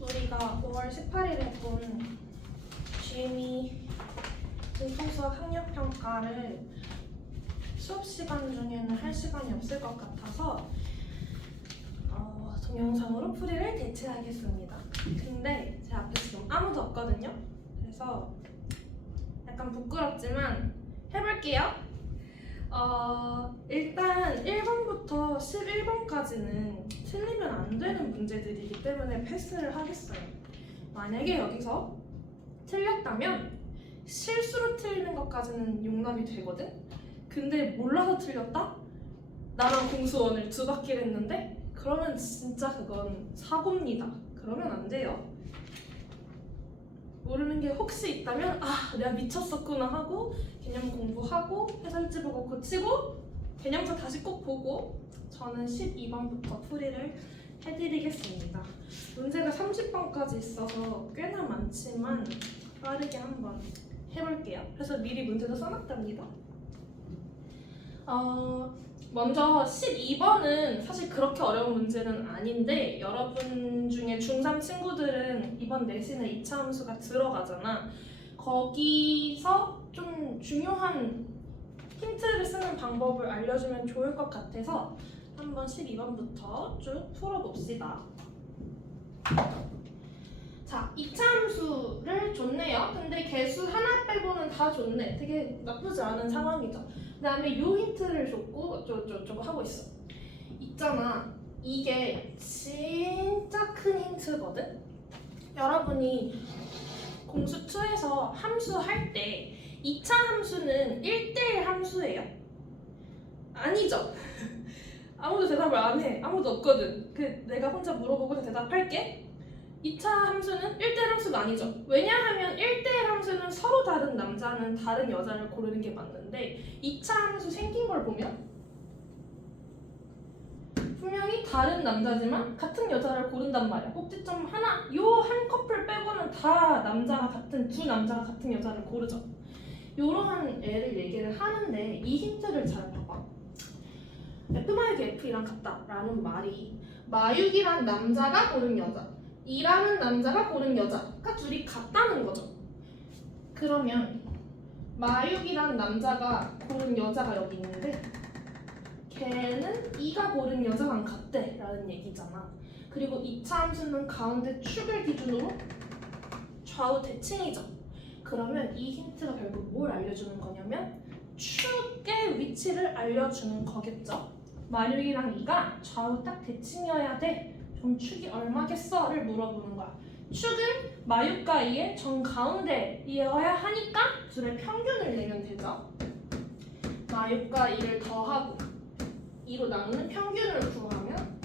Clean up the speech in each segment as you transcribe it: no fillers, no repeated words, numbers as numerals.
우리가 5월 18일에 본 GME 진통수학 학력평가를 수업 시간 중에는 할 시간이 없을 것 같아서 동영상으로 풀이를 대체하겠습니다. 근데 제 앞에 지금 아무도 없거든요. 그래서 약간 부끄럽지만 해볼게요. 일단 1번부터 11번까지는 틀리면 안 되는 문제들이기 때문에 패스를 하겠어요. 만약에 여기서 틀렸다면 실수로 틀리는 것까지는 용납이 되거든? 근데 몰라서 틀렸다? 나랑 공수원을 2바퀴를 했는데? 그러면 진짜 그건 사고입니다. 그러면 안 돼요. 모르는 게 혹시 있다면 내가 미쳤었구나 하고 개념 공부하고 해설지 보고 고치고 개념서 다시 꼭 보고 저는 12번부터 풀이를 해드리겠습니다. 문제가 30번까지 있어서 꽤나 많지만 빠르게 한번 해볼게요. 그래서 미리 문제도 써놨답니다. 먼저 12번은 사실 그렇게 어려운 문제는 아닌데 여러분 중에 중3 친구들은 이번 내신에 2차 함수가 들어가잖아. 거기서 좀 중요한 힌트를 쓰는 방법을 알려주면 좋을 것 같아서 한번 12번부터 쭉 풀어봅시다. 자, 2차 함수를 줬네요. 근데 개수 하나 빼고는 다 줬네. 되게 나쁘지 않은 상황이죠. 그 다음에 요 힌트를 줬고 어쩌고 하고 있어. 있잖아, 이게 진짜 큰 힌트거든? 여러분이 공수2에서 함수 할 때 2차 함수는 1대1 함수예요? 아니죠? 아무도 대답을 안 해. 아무도 없거든. 내가 혼자 물어보고 대답할게. 2차 함수는 1대1 함수가 아니죠. 왜냐하면 1대1 함수는 서로 다른 남자는 다른 여자를 고르는 게 맞는데 2차 함수 생긴 걸 보면 분명히 다른 남자지만 같은 여자를 고른단 말이야. 꼭지점 하나, 요 한 커플 빼고는 다 두 남자가 같은 여자를 고르죠. 요러한 애를 얘기를 하는데 이 힌트를 잘 봐봐. F-마유기 F이랑 같다라는 말이 마유기란 남자가 고른 여자, 이라는 남자가 고른 여자가 둘이 같다는 거죠. 그러면 마유기란 남자가 고른 여자가 여기 있는데 걔는 이가 고른 여자랑 같대 라는 얘기잖아. 그리고 2차 함수는 가운데 축을 기준으로 좌우 대칭이죠. 그러면 이 힌트가 결국 뭘 알려주는 거냐면 축의 위치를 알려주는 거겠죠. 마유기랑 이가 좌우 딱 대칭이어야 돼. 그럼 축이 얼마겠어?를 물어보는 거야. 축은 마유과 이의 정가운데이어야 하니까 둘의 평균을 내면 되죠. 마유과 2를 더하고 2로 나누는 평균을 구하면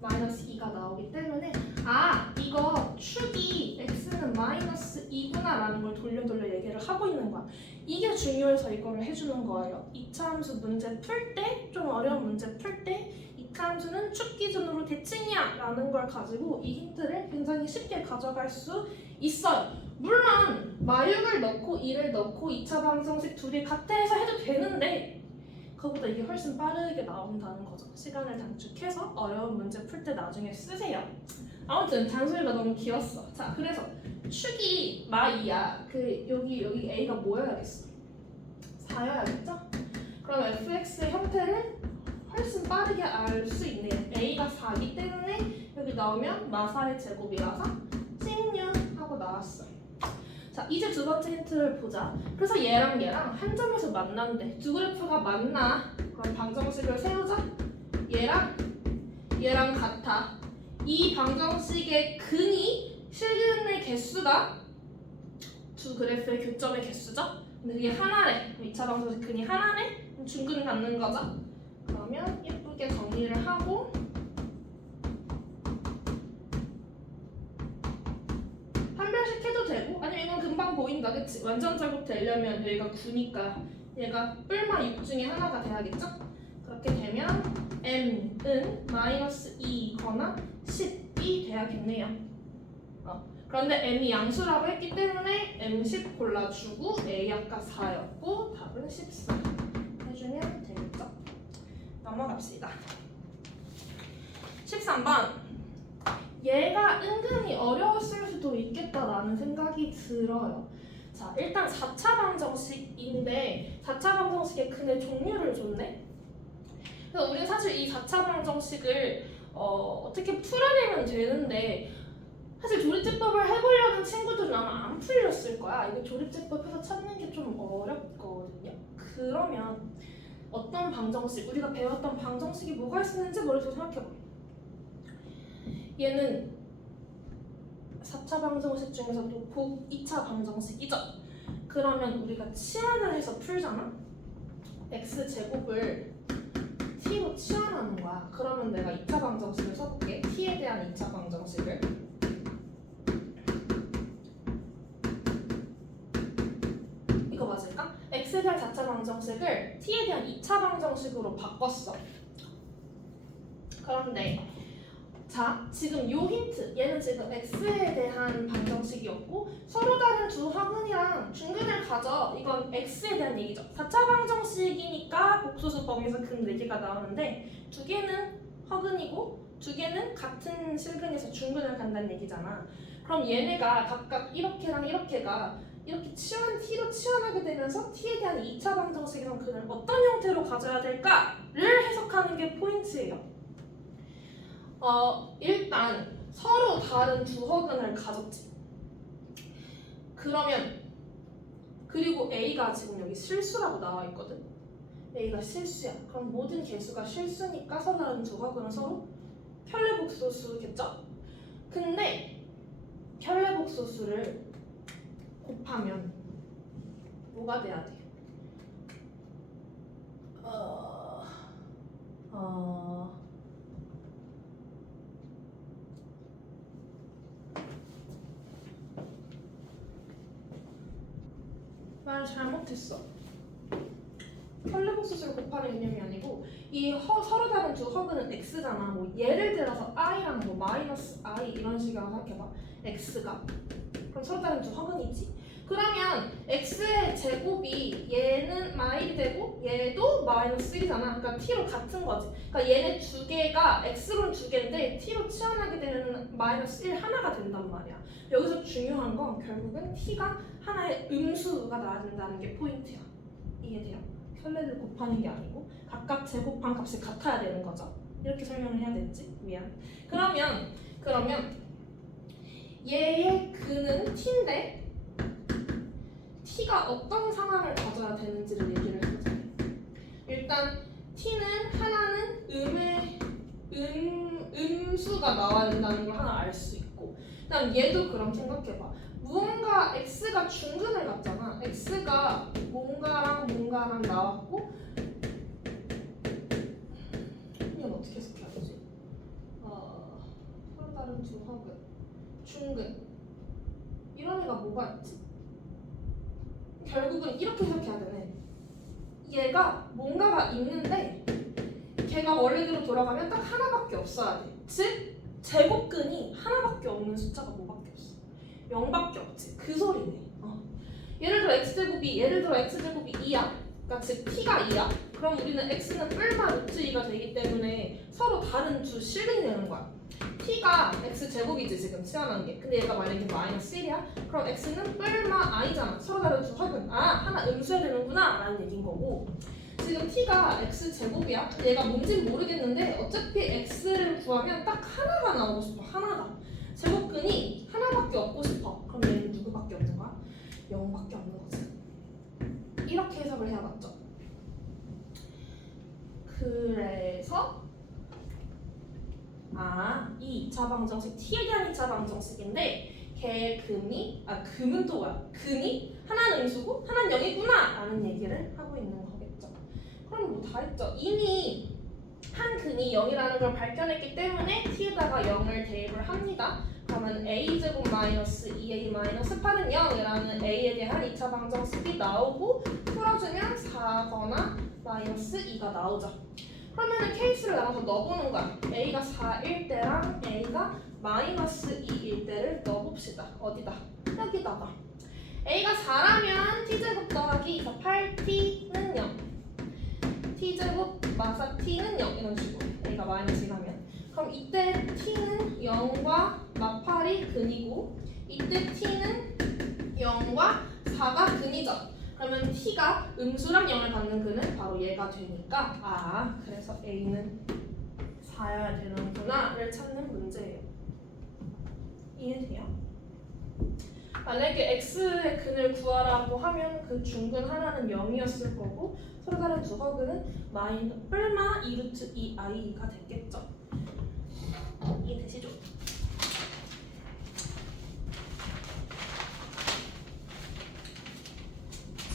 마이너스 2가 나오기 때문에 이거 축이 x는 마이너스 2구나 라는 걸 돌려 얘기를 하고 있는 거야. 이게 중요해서 이거를 해주는 거예요. 2차 함수 문제 풀 때, 좀 어려운 문제 풀 때 2차 함수는 축 기준으로 대칭이야 라는 걸 가지고 이 힌트를 굉장히 쉽게 가져갈 수 있어요. 물론 마육을 넣고 2를 넣고 2차 방정식 둘이 같아 해서 해도 되는데 그거보다 이게 훨씬 빠르게 나온다는 거죠. 시간을 단축해서 어려운 문제 풀 때 나중에 쓰세요. 아무튼 잔소리가 너무 길었어. 자, 그래서 축이 마2야. 여기 A가 뭐여야겠어? 4여야겠죠? 그럼 fx의 형태를 훨씬 빠르게 알 수 있네요. A가 4이기 때문에 여기 나오면 마4의 제곱이라서 16 하고 나왔어. 자, 이제 두 번째 힌트를 보자. 그래서 얘랑 한 점에서 만난대. 두 그래프가 만나. 그럼 방정식을 세우자. 얘랑 같아. 이 방정식의 근이 실근의 개수가 두 그래프의 교점의 개수죠. 근데 그게 하나래. 2차 방정식 근이 하나네. 그럼 중근을 갖는 거죠. 그러면 예쁘게 정리를 하고 판별식 해도 되고, 아니면 이건 금방 보인다, 그치? 완전 작업 되려면 여기가 9니까 얘가 뿔마 6 중에 하나가 돼야겠죠? 그렇게 되면 m은 마이너스 2거나 10이 돼야겠네요. 그런데 m이 양수라고 했기 때문에 m10 골라주고 a 아까 4였고 답은 14 해주면 되겠죠? 갑시다. 13번. 얘가 은근히 어려웠을 수도 있겠다라는 생각이 들어요. 자, 일단 4차 방정식인데 4차 방정식의 근의 종류를 줬네. 그래서 우리는 사실 이 4차 방정식을 어떻게 풀어내면 되는데 사실 조립제법을 해보려는 친구들은 아마 안 풀렸을 거야. 이거 조립제법에서 찾는 게 좀 어렵거든요. 그러면 어떤 방정식, 우리가 배웠던 방정식이 뭐가 있었는지 머릿속에 생각해봐. 얘는 4차 방정식 중에서도 곱 2차 방정식이죠. 그러면 우리가 치환을 해서 풀잖아? x제곱을 t로 치환하는 거야. 그러면 내가 2차 방정식을 써볼게. t에 대한 2차 방정식을. 이거 맞을까? x에 대한 4차 방정식을 t에 대한 2차 방정식으로 바꿨어. 그런데 자, 지금 요 힌트, 얘는 지금 x에 대한 방정식이었고 서로 다른 두 화근이랑 중근을 가져. 이건 x에 대한 얘기죠. 4차 방정식이니까 복소수법에서 근 4개가 나오는데 두 개는 화근이고 두 개는 같은 실근에서 중근을 간다는 얘기잖아. 그럼 얘네가 각각 이렇게랑 이렇게가 이렇게 t로 치환하게 되면서 t에 대한 2차 방정식에서 근을 어떤 형태로 가져야 될까를 해석하는 게 포인트예요. 일단 서로 다른 두 허근을 가졌지. 그러면 그리고 A가 지금 여기 실수라고 나와 있거든. A가 실수야. 그럼 모든 개수가 실수니까 서로 다른 두 허근은 서로 편례복소수겠죠? 근데 편례복소수를 곱하면 뭐가 돼야 돼? 말 잘못했어. 편례복소수를 곱하는 개념이 아니고 이 서로 다른 두 허근은 x잖아. 뭐 예를 들어서 i랑 뭐 마이너스 i 이런 식으로 생각해봐. x가 그럼 서로 다른 두 허근이지. 그러면 x의 제곱이 얘는 마일이 되고 얘도 마이너스 1이잖아. 그러니까 t로 같은 거지. 그러니까 얘네 두 개가 x로는 두 개인데 t로 치환하게 되면 마이너스 1 하나가 된단 말이야. 여기서 중요한 건 결국은 t가 하나의 음수가 나와야 된다는 게 포인트야. 이해돼요? 편례를 곱하는 게 아니고 각각 제곱한 값이 같아야 되는 거죠. 이렇게 설명을 해야 되지? 미안. 그러면 얘의 근은 t인데 t가 어떤 상황을 가져야 되는지를 얘기를 해보자. 일단 t는 하나는 음수가 나와야 된다는 걸 하나 알 수 있고, 그다음 얘도 그럼 생각해봐. 무언가 x가 중근을 갖잖아. x가 뭔가랑 나왔고, 이건 어떻게 해석해야 되지? 서로 다른 두 허근, 중근 이런 애가 뭐가 있지? 결국은 이렇게 해석해야 되네. 얘가 뭔가가 있는데 걔가 원래대로 돌아가면 딱 하나밖에 없어야 돼. 즉 제곱근이 하나밖에 없는 숫자가 뭐밖에 없어? 0밖에 없지. 그 소리네. 예를 들어 x제곱이 2야. 그러니까 즉 t가 2야. 그럼 우리는 x는 뿔마 루트 2가 되기 때문에 서로 다른 두 실근이 되는 거야. t가 x제곱이지 지금 치환한 게. 근데 얘가 만약에 마이너스 1이야? 그럼 x는 뿔마 i잖아. 서로 다른 두 합은 하나 음수해야 되는구나 라는 얘기인 거고, 지금 t가 x제곱이야? 얘가 뭔진 모르겠는데 어차피 x를 구하면 딱 하나가 나오고 싶어. 하나가. 제곱근이 하나밖에 없고 싶어. 그럼 얘는 누구밖에 없는 거야? 0밖에 없는 거지. 이렇게 해석을 해야겠죠. 그래서 이 2차 방정식 t에 대한 2차 방정식인데 걔의 금은 또 뭐야? 근이 하나는 음수고 하나는 0이구나 라는 얘기를 하고 있는 거겠죠. 그럼 뭐 다 했죠. 이미 한 근이 0이라는 걸 밝혀냈기 때문에 t에다가 0을 대입을 합니다. 그러면 a제곱 마이너스 2a 마이너스 8은 0이라는 a에 대한 2차 방정식이 나오고 풀어주면 4거나 마이너스 2가 나오죠. 그러면은 케이스를 나눠서 넣어보는 거야. a가 4일 때랑 a가 마이너스 2일 때를 넣어봅시다. 어디다? 여기다가. a가 4라면 t제곱 더하기 8t는 0, t제곱 마사 t는 0 이런 그럼 이때 t는 0과 마팔이 근이고 이때 t는 0과 4가 근이죠. 그러면 t가 음수랑 0을 갖는 근은 바로 얘가 되니까 그래서 a는 4여야 되는구나를 찾는 문제예요. 이해돼요? 만약에 x의 근을 구하라고 하면 그 중근 하나는 0이었을 거고 서로 다른 두 허근은 뿔마 2루트 2i가 됐겠죠. 이해되시죠?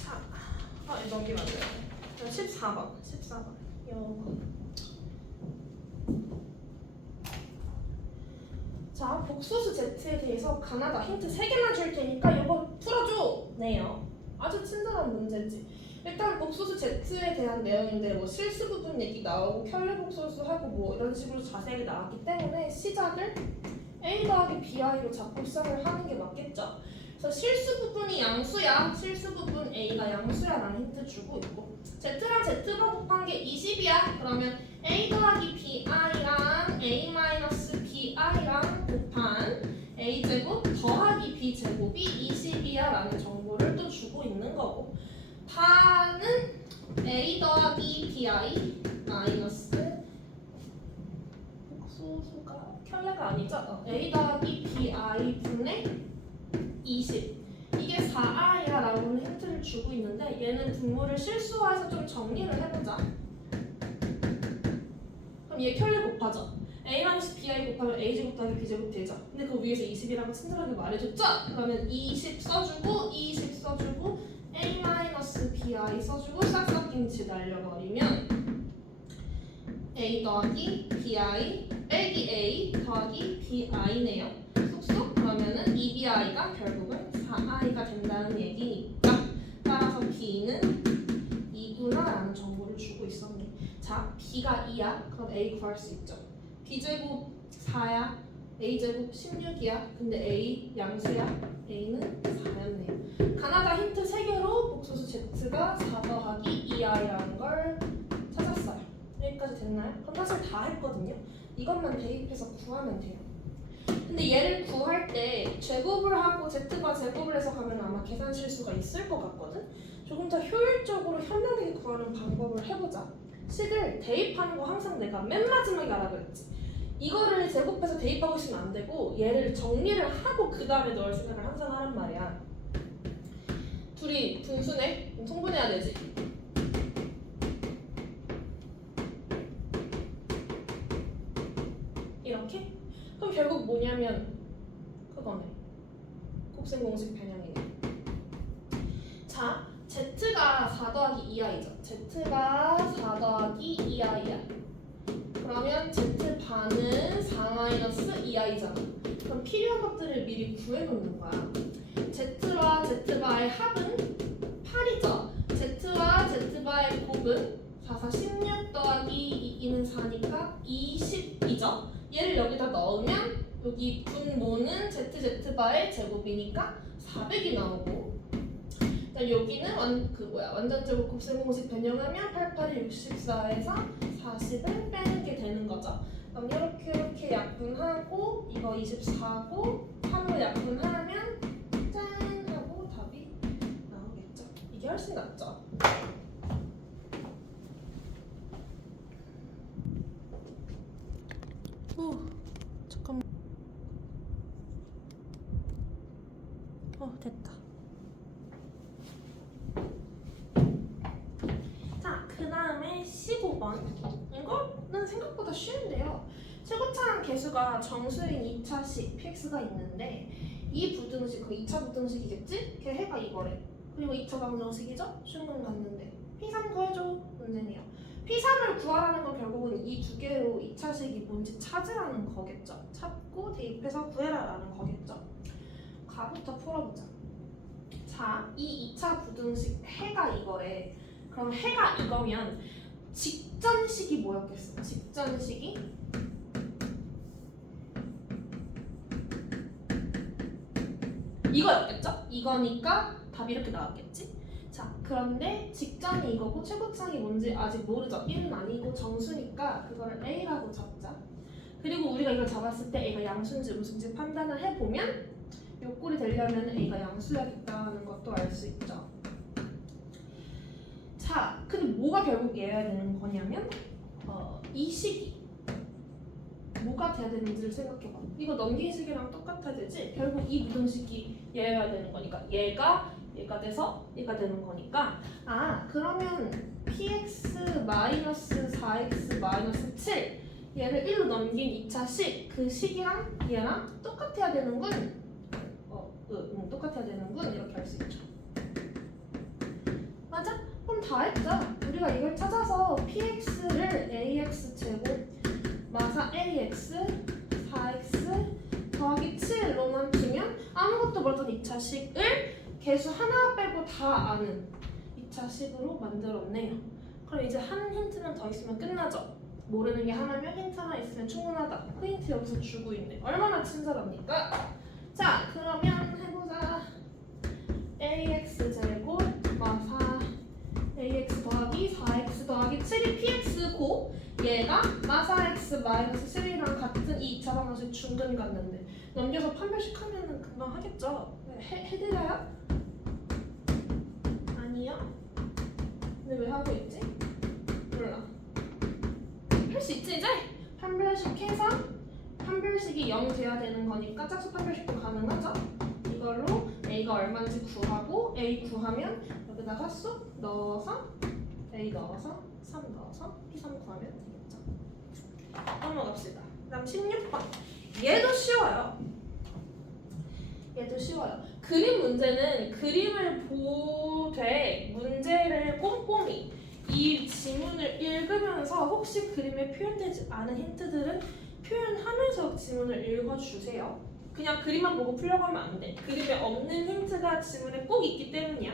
자, 이거 넘기면 안 돼요. 14번 이거. 자, 복소수 Z에 대해서 가나다 힌트 3개만 줄 테니까 이거 풀어줘! 네요. 아주 친절한 문제지. 일단 복소수 Z에 대한 내용인데 뭐 실수 부분 얘기 나오고 켤레 복소수 하고 뭐 이런 식으로 자세하게 나왔기 때문에 시작을 A 더하기 BI로 잡고 시작을 하는 게 맞겠죠. 그래서 실수 부분이 양수야. 실수 부분 A가 양수야 라는 힌트 주고 있고 Z랑 Z바 곱한 게 20이야. 그러면 A 더하기 BI랑 A 마이너스 BI랑 곱한 A제곱 더하기 B제곱이 20이야 라는 정보를 또 주고 있는 거고 다는 A 더하기 BI 마이너스 복소수가 켤레가 아니죠? A 더하기 BI 분의 20 이게 4i야 라고는 힌트를 주고 있는데 얘는 분모를 실수화해서 좀 정리를 해보자. 그럼 얘 켤레 곱하죠. A-BI 곱하면 A제곱 더하기 B제곱 되죠. 근데 그 위에서 20이라고 친절하게 말해줬죠? 그러면 20 써주고 20 써주고 A-BI 써주고 싹싹 김치 날려버리면 A 더하기 BI 빼기 A 더하기 BI네요. 쏙쏙 그러면은 2BI가 결국은 4i가 된다는 얘기니까 따라서 B는 2구나 라는 정보를 주고 있었네. 자, B가 2야. 그럼 A 구할 수 있죠. B제곱 4야. A제곱 16이야. 근데 A 양수야. A는 4였네요. 가나다 힌트 3개로 복소수 Z가 4 더하기 2i라는 걸 찾았어요. 여기까지 됐나요? 그럼 사실 다 했거든요. 이것만 대입해서 구하면 돼요. 근데 얘를 구할 때 제곱을 하고 Z바 제곱을 해서 가면 아마 계산 실수가 있을 것 같거든? 조금 더 효율적으로 현명하게 구하는 방법을 해보자. 식을 대입하는 거 항상 내가 맨 마지막에 하라 그랬지. 이거를 제곱해서 대입하고 있으면 안 되고 얘를 정리를 하고 그 다음에 넣을 생각을 항상 하란 말이야. 둘이 분수네? 통분해야 되지. 이렇게? 그럼 결국 뭐냐면 그거네. 곱셈 공식 변형이네. 자, Z가 4 더하기 2i죠. Z가 4 더하기 2i야. 그러면 Z반은 4-2i잖아. 그럼 필요한 것들을 미리 구해놓는 거야. Z와 Z바의 합은 8이죠. Z와 Z바의 곱은 4, 4, 16 더하기 2는 4니까 20이죠. 얘를 여기다 넣으면 여기 분모는 ZZ바의 제곱이니까 400이 나오고 여기는 완전 제곱 곱셈 공식 변형하면 88이 64에서 40을 빼는 게 되는 거죠. 그럼 이렇게 약분하고 이거 24고 3을 약분하면 짠 하고 답이 나오겠죠. 이게 훨씬 낫죠. 잠깐만. 됐다. 자, 그 다음에 15번. 이거는 생각보다 쉬운데요. 최고차항 계수가 정수인 2차식 px가 있는데 이 부등식, 그 2차 부등식이겠지? 걔 해가 이거래. 그리고 2차 방정식이죠? 쉬운 갔는데 P3 구해줘. 문제네요. P3을 구하라는 건 결국은 이 두 개로 2차식이 뭔지 찾으라는 거겠죠. 찾고 대입해서 구해라라는 거겠죠. 가부터 풀어보자. 자, 이 2차 부등식 해가 이거래. 그럼 해가 이거면 직전식이 뭐였겠어? 직전식이 이거였겠죠? 이거니까 답이 이렇게 나왔겠지? 자, 그런데 직전이 이거고 최고차항이 뭔지 아직 모르죠? 1은 아니고 정수니까 그거를 A라고 잡자. 그리고 우리가 이걸 잡았을 때 A가 양수인지 무수인지 판단을 해보면 요 꼴이 되려면 A가 양수야겠다는 것도 알 수 있죠. 자, 근데 뭐가 결국 얘야 되는 거냐면 이 식이 뭐가 돼야 되는지를 생각해봐. 이거 넘긴 식이랑 똑같아야 되지? 결국 이 무등식이 얘여야 되는 거니까 얘가 돼서 얘가 되는 거니까 그러면 px-4x-7 얘를 1로 넘긴 2차 식 그 식이랑 얘랑 똑같아야 되는군. 똑같아야 되는군 이렇게 할 수 있죠. 맞아? 그럼 다 했죠. 우리가 이걸 찾아서 px를 ax 제곱 마사 ax 4x 더하기 7로만 두면 아무것도 모르던 2차식을 개수 하나 빼고 다 아는 2차식으로 만들었네요. 그럼 이제 한 힌트는 더 있으면 끝나죠. 모르는 게 하나면 힌트 하나 있으면 충분하다. 그 힌트 여기서 주고 있네. 얼마나 친절합니까? 자, 그러면 해보자. ax 제곱 마사 ax 더하기 4x 더하기 7이 px고 얘가 마사 x 마이너스 7이랑 같은 이 2차 방정식 중근 같는데 넘겨서 판별식 하면은 금방 하겠죠? 해드려요? 아니요? 근데 왜 하고 있지? 몰라. 할 수 있지 이제? 판별식 해서 판별식이 0 돼야 되는 거니까 짝수 판별식도 가능하죠? 이걸로 a가 얼마인지 구하고 a 구하면 여기다가 쏙 넣어서 a 넣어서 3 넣어서 p3 구하면 되겠죠? 넘어갑시다. 다음 16번. 얘도 쉬워요. 얘도 쉬워요. 그림 문제는 그림을 보되 문제를 꼼꼼히 이 지문을 읽으면서 혹시 그림에 표현되지 않은 힌트들은 표현하면서 지문을 읽어주세요. 그냥 그림만 보고 풀려고 하면 안 돼. 그림에 없는 힌트가 지문에 꼭 있기 때문이야.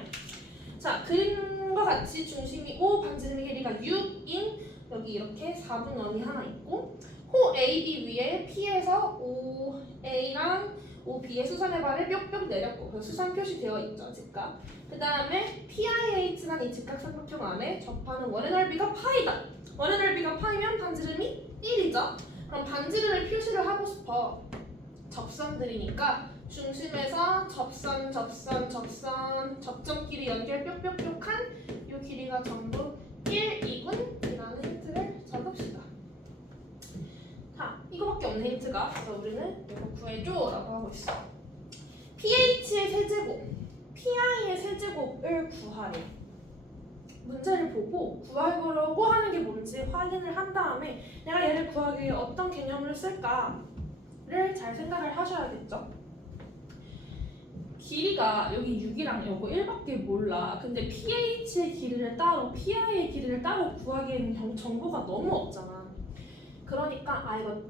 자, 그림과 같이 중심이 5, 반지름의 길이가 6인 여기 이렇게 4분 원이 하나 있고 호 AB 위에 P에서 OA랑 OB의 수선의 발을 뾱뾱 내렸고 그 수선 표시되어 있죠, 직각. 그 다음에 PIH란 이 직각삼각형 안에 접하는 원의 넓이가 파이다. 원의 넓이가 파이면 반지름이 1이죠. 그럼 반지름을 표시를 하고 싶어. 접선들이니까 중심에서 접점끼리 연결 뾱뾱뾱한 이 길이가 전부 1이군 이라는 힌트를 적읍시다. 자, 이거밖에 없는 힌트가. 그래서 우리는 이거 구해줘 라고 하고 있어. pH의 세제곱, pi의 세제곱을 구하래. 문제를 보고 구하려고 하는 게 뭔지 확인을 한 다음에 내가 얘를 구하기 위해 어떤 개념을 쓸까를 잘 생각을 하셔야겠죠. 길이가 여기 6이랑 요거 1밖에 몰라. 근데 pH의 길이를 따로, pi의 길이를 따로 구하기에는 정보가 너무 없잖아. 그러니까 이거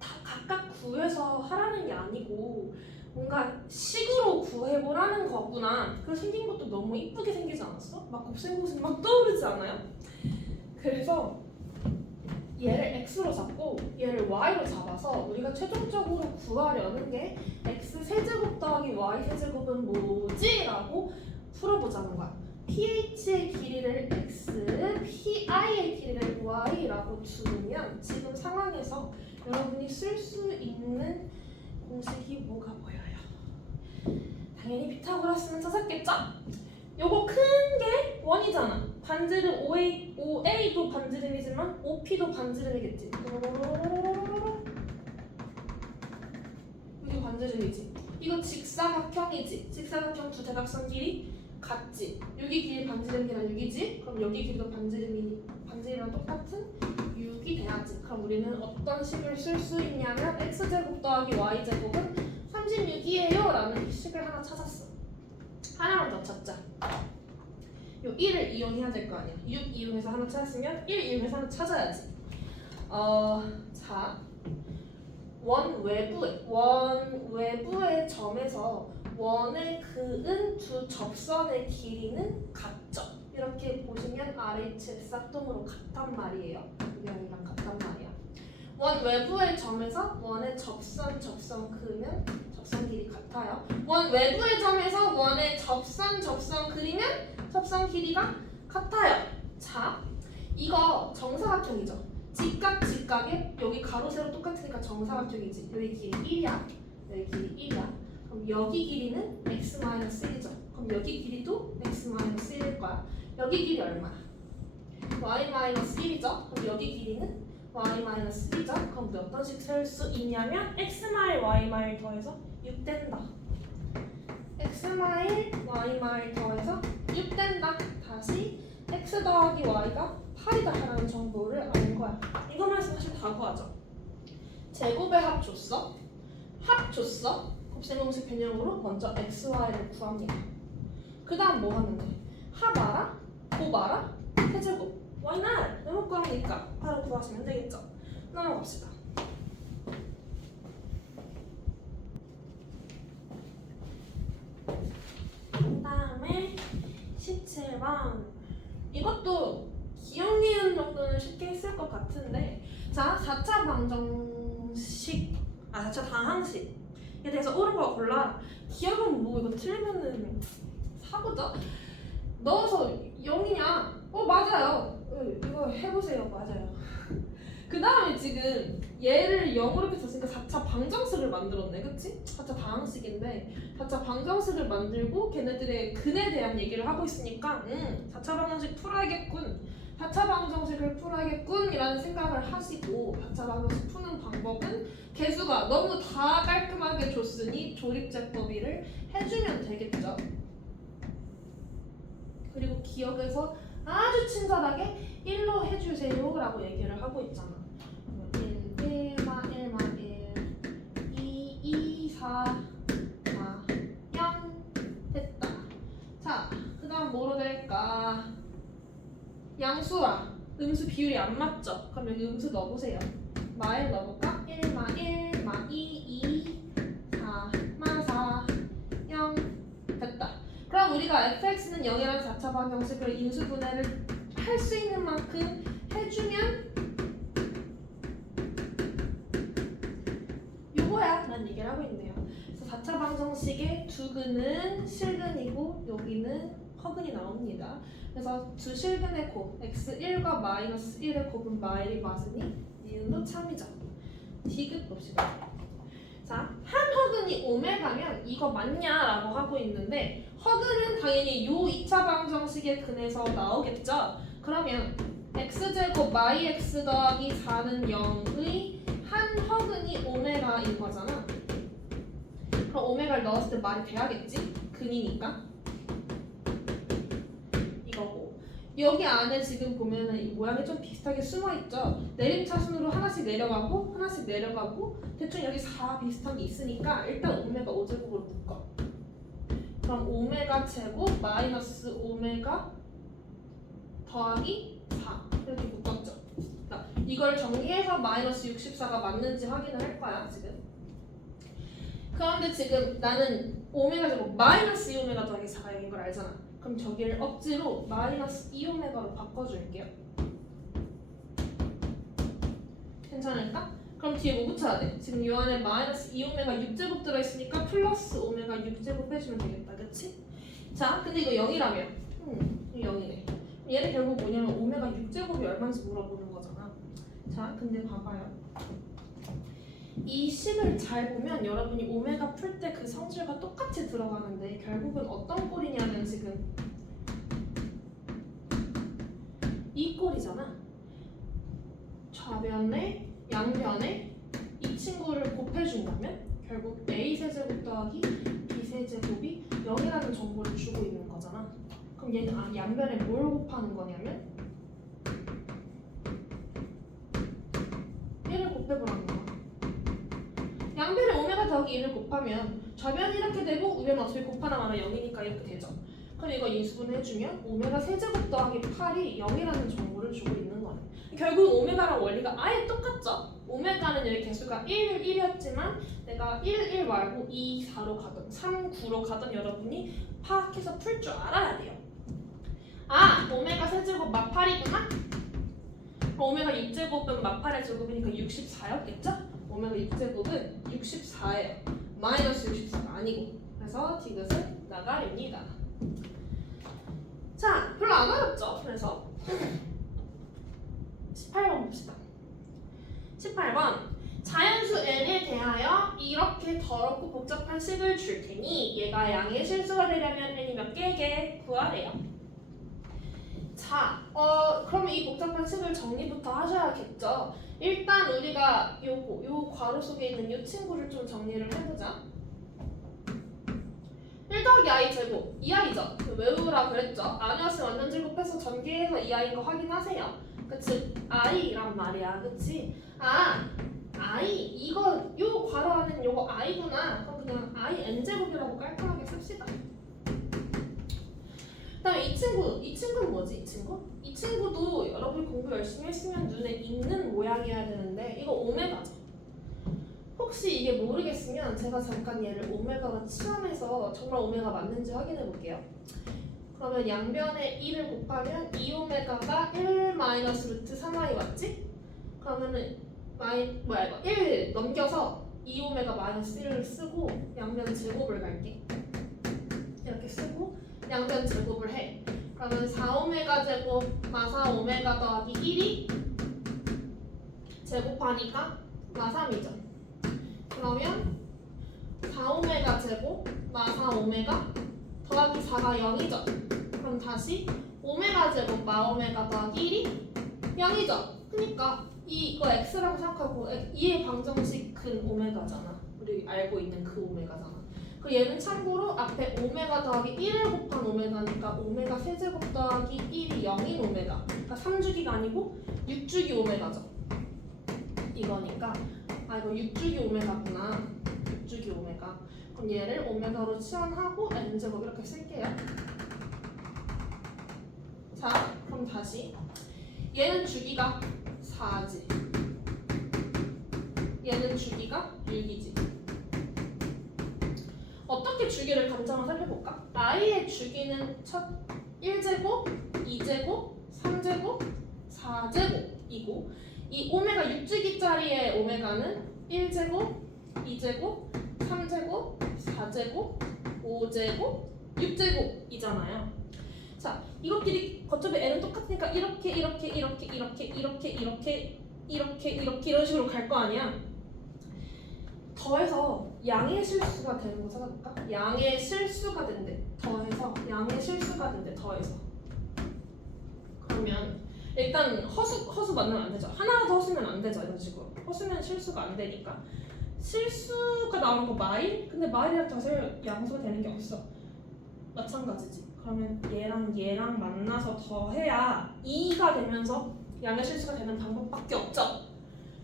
다 각각 구해서 하라는 게 아니고 뭔가 식으로 구해보라는 거구나. 그 생긴 것도 너무 이쁘게 생기지 않았어? 막 곱슬곱슬 막 떠오르지 않아요? 그래서 얘를 x로 잡고 얘를 y로 잡아서 우리가 최종적으로 구하려는 게 x 세제곱 더하기 y 세제곱은 뭐지? 라고 풀어보자는 거야. pH의 길이를 x, pi의 길이를 y라고 두면 지금 상황에서 여러분이 쓸 수 있는 공식이 뭐가 보여요? 당연히 피타고라스는 찾았겠죠? 요거 큰 게 원이잖아. 반지름 OA도 반지름이지만 OP도 반지름이겠지. 이게 반지름이지. 이거 직사각형이지. 직사각형 두 대각선 길이 같지. 여기 길이 반지름이랑 6이지. 그럼 여기 길이도 반지름이랑 똑같은 6이 돼야지. 그럼 우리는 어떤 식을 쓸 수 있냐면 x제곱 더하기 y제곱은 36이에요 라는 식을 하나 찾았어. 하나만 더 찾자. 요 1을 이용해야 될 거 아니야. 6 이용해서 하나 찾았으면 1 이용해서 하나 찾아야지. 자, 원 외부의 점에서 원을 그은 두 접선의 길이는 같죠. 이렇게 보시면 RH의 싹동으로 같단 말이에요. 이랑 같단 말이야. 원 외부의 점에서 원의 접선 그으면 접선 길이 같아요. 원 외부의 점에서 원의 접선 그리면 접선 길이가 같아요. 자, 이거 정사각형이죠. 직각에 여기 가로 세로 똑같으니까 정사각형이지. 여기 길이 1이야. 여기 길이 1이야. 그럼 여기 길이는 x-1이죠. 그럼 여기 길이도 x-1일 거야. 여기 길이 얼마야? y-1이죠. 그럼 여기 길이는 y-1이죠. 그럼 몇 번씩 셀 수 있냐면 x마일 y마일 더해서 6 된다. x마일 y마일 더해서 6 된다. 다시 x 더하기 y가 8이다라는 정보를 아는 거야. 이거만 사실 다 구하죠. 제곱의 합 줬어. 합 줬어. 곱셈공식 변형으로 먼저 x, y를 구합니다. 그 다음 뭐 하는 거야? 합 알아? 곱 알아? 세제곱. Why not? 외국 거니까 바로 구하시면 되겠죠. 넘어갑시다. 그 다음에 17번. 이것도 기억 니은 정도는 쉽게 했을 것 같은데, 자, 4차 방정식, 4차 다항식에 대해서 옳은 거 골라. 기억은 뭐 이거 틀리면은 사고죠? 넣어서 0이냐? 맞아요. 이거 해보세요. 맞아요. 그 다음에 지금 얘를 0으로 이렇게 썼으니까 4차 방정식을 만들었네. 그치? 4차 다항식인데 4차 방정식을 만들고 걔네들의 근에 대한 얘기를 하고 있으니까 4차 방정식 풀어야겠군. 4차 방정식을 풀어야겠군 이라는 생각을 하시고 4차 방정식 푸는 방법은 개수가 너무 다 깔끔하게 줬으니 조립제법이를 해주면 되겠죠. 그리고 기억에서 아주 친절하게 1로 해주세요 라고 얘기를 하고 있잖아. 1, 1마 1마 1 2, 2, 4, 4, 0 됐다. 자, 그 다음 뭐로 될까? 양수와 음수 비율이 안 맞죠? 그럼 여기 음수 넣어보세요. 마에 넣어볼까? 1마 1, 마 2, 2, 4, 마 4, 0 됐다. 그럼 우리가 fx는 0이라는 4차 방정식을 인수분해를 할 수 있는 만큼 해주면 요거야 라는 얘기를 하고 있네요. 그래서 4차 방정식의 두 근은 실근이고 여기는 허근이 나옵니다. 그래서 두 실근의 곱 x1과 마이너스 1의 곱은 마일이 맞으니 니은도 참이죠. 디귿 봅시다. 자, 한 허근이 오메가면 이거 맞냐라고 하고 있는데 허근은 당연히 요 2차 방정식의 근에서 나오겠죠. 그러면 x제곱 yx 더하기 4는 0의 한 허근이 오메가인 거잖아. 그럼 오메가를 넣었을 때 말이 돼야겠지? 근이니까. 이거고. 여기 안에 지금 보면은 이 모양이 좀 비슷하게 숨어있죠? 내림차순으로 하나씩 내려가고 하나씩 내려가고 대충 여기 4 비슷한 게 있으니까 일단 오메가 5제곱으로 묶어. 그럼 오메가 제곱 마이너스 오메가 더하기 4 이렇게 묶었죠. 이걸 정리해서 마이너스 64가 맞는지 확인을 할 거야 지금. 그런데 지금 나는 오메가 제곱 마이너스 2오메가 더하기 4가 여긴 걸 알잖아. 그럼 저기를 억지로 마이너스 2오메가로 바꿔줄게요. 괜찮을까? 그럼 뒤에 뭐 붙여야 돼? 지금 이 안에 마이너스 2오메가 6제곱 들어있으니까 플러스 오메가 6제곱 빼주면 되겠다. 그치? 자, 근데 이거 0이라며. 이거 0이네. 얘는 결국 뭐냐면 오메가 6제곱이 얼마인지 물어보는 거잖아. 자, 근데 봐봐요. 이 식을 잘 보면 여러분이 오메가 풀 때 그 성질과 똑같이 들어가는데 결국은 어떤 꼴이냐면 지금 이 꼴이잖아. 좌변에 양변에 이 친구를 곱해준다면 결국 a 세제곱 더하기 b 세제곱이 0이라는 정보를 주고 있는 거잖아. 그럼 얘는 양변에 뭘 곱하는 거냐면 1을 곱해보라는 거야. 양변에 오메가 더하기 1을 곱하면 좌변이 이렇게 되고 우변은 어차피 곱하나 마나 0이니까 이렇게 되죠. 그럼 이거 인수분해해주면 오메가 세제곱 더하기 8이 0이라는 정보를 주고 있는 거네. 결국 오메가랑 원리가 아예 똑같죠? 오메가는 여기 개수가 1, 1이었지만 내가 1, 1 말고 2, 4로 가든 3, 9로 가든 여러분이 파악해서 풀 줄 알아야 돼요. 오메가 세제곱 마 8이구나? 오메가 6제곱은 마 8의 제곱이니까 64였겠죠? 오메가 6제곱은 64예요. 마이너스 64가 아니고. 그래서 디귿은 나가립니다. 자, 별로 안 어렵죠? 그래서 18번 봅시다. 18번 자연수 n에 대하여 이렇게 더럽고 복잡한 식을 줄 테니 얘가 양의 실수가 되려면 n이 몇 개게 구하래요. 자, 그러면 이 복잡한 식을 정리부터 하셔야겠죠. 일단 우리가 요 괄호 속에 있는 요 친구를 좀 정리를 해보자. 1 더하기 i 제곱 2i죠. 외우라 그랬죠. 아니었으면 완전 제곱해서 전개해서 2i인 거 확인하세요. 그치? i란 말이야. 그치? 아, i 이거 요 괄호 안에는 요거 i구나. 그럼 그냥 i n제곱이라고 깔끔하게 씁시다. 그다음에 이 친구는 뭐지? 이 친구도 여러분이 공부 열심히 했으면 눈에 익는 모양이어야 되는데 이거 오메가죠. 혹시 이게 모르겠으면 제가 잠깐 얘를 오메가로 치환해서 정말 오메가 맞는지 확인해 볼게요. 그러면 양변에 1을 곱하면 2오메가가 1 마이너스 루트 3i 맞지? 그러면은 1 넘겨서 2오메가 마이너스 1을 쓰고 양변 제곱을 갈게. 이렇게 쓰고 양변 제곱을 해. 그러면 4오메가 제곱 마사 오메가 더하기 1이 제곱하니까 마3이죠. 그러면 4오메가 제곱 마사 오메가 더하기 4가 0이죠. 그럼 다시 오메가 제곱 마오메가 더하기 1이 0이죠. 그러니까 이거 x라고 생각하고 2의 방정식은 오메가잖아. 우리 알고 있는 그 오메가잖아. 그 얘는 참고로 앞에 오메가 더하기 1을 곱한 오메가니까 오메가 세제곱 더하기 1이 0인 오메가. 그러니까 3주기가 아니고 6주기 오메가죠. 이거니까 이거 6주기 오메가구나. 6주기 오메가. 그럼 얘를 오메가로 치환하고 n제곱 이렇게 쓸게요. 자, 그럼 다시 얘는 주기가 4지. 얘는 주기가 6이지. 어떻게 주기를 간장을 살펴볼까? i의 주기는 첫 1제곱, 2제곱, 3제곱, 4제곱이고 이 오메가 6주기짜리의 오메가는 1제곱, 2제곱, 3제곱, 4제곱, 5제곱, 6제곱이잖아요. 자, 이것끼리 어차피 n은 똑같으니까 이렇게 이런 식으로 갈 거 아니야. 더해서 양의 실수가 되는 거 찾아볼까? 양의 실수가 된대. 더해서 양의 실수가 된대. 더해서. 그러면 일단 허수 만나면 안 되죠. 하나라도 허수면 안 되죠. 이런 식으로. 허수면 실수가 안 되니까. 실수가 나오는 거 마일? 근데 마일이랑 사실 양수가 되는 게 없어. 마찬가지지. 그러면 얘랑 만나서 더해야 2가 되면서 양의 실수가 되는 방법밖에 없죠.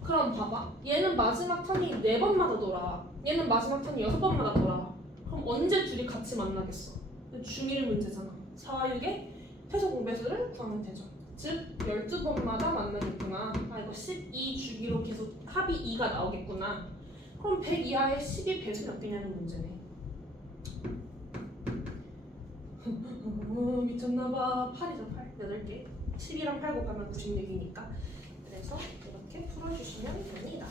그럼 봐봐. 얘는 마지막 턴이 4번마다 돌아와. 얘는 마지막 턴이 6번마다 돌아와. 그럼 언제 둘이 같이 만나겠어? 중1 문제잖아. 4와 6의 최소 공배수를 구하면 되죠. 즉 12번마다 만나겠구나. 이거 12주기로 계속 합이 2가 나오겠구나. 그럼 100 이하의 12 배수 몇 개냐는 문제네. 미쳤나봐. 8이죠. 8. 8개. 10이랑 8 곱하면 96이니까. 그래서 이렇게 풀어주시면 됩니다.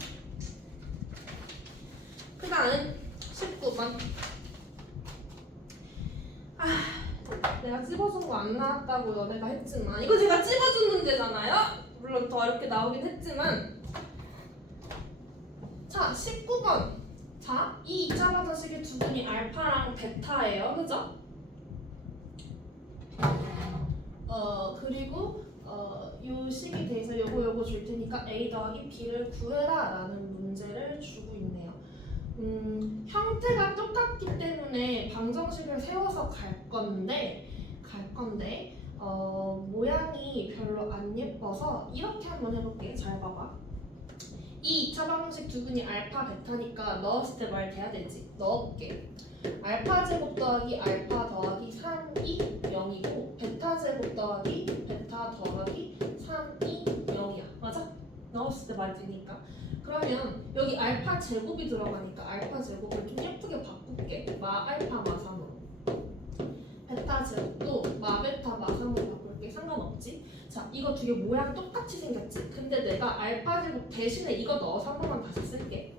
그 다음 19번. 내가 찝어준 거 안 나왔다고 너네가 했지만 이거 제가 찝어준 문제잖아요. 물론 더 어렵게 나오긴 했지만 자 19번. 자, 이 2차 방정식의 두 분이 알파랑 베타예요. 그죠? 그리고 요 식에 대해서 요거 줄 테니까 a 더하기 b를 구해라 라는 문제를 주고 있네요. 형태가 똑같기 때문에 방정식을 세워서 갈 건데 모양이 별로 안 예뻐서 이렇게 한번 해볼게요. 잘 봐봐. 이 2차 방정식 두 분이 알파 베타니까 넣었을 때 말 돼야 되지. 넣어볼게. 알파 제곱 더하기 알파 더하기 3이 0이고 베타 제곱 더하기 베타 더하기 3이 0이야. 맞아? 넣었을 때 말이 되니까. 그러면 여기 알파 제곱이 들어가니까 알파 제곱을 좀 예쁘게 바꿀게. 마 알파 마 3으로. 베타 제곱도 마 베타 마 3으로 바꿀게. 상관없지? 자, 이거 두 개 모양 똑같이 생겼지? 근데 내가 알파 제곱 대신에 이거 넣어서 한 번만 다시 쓸게.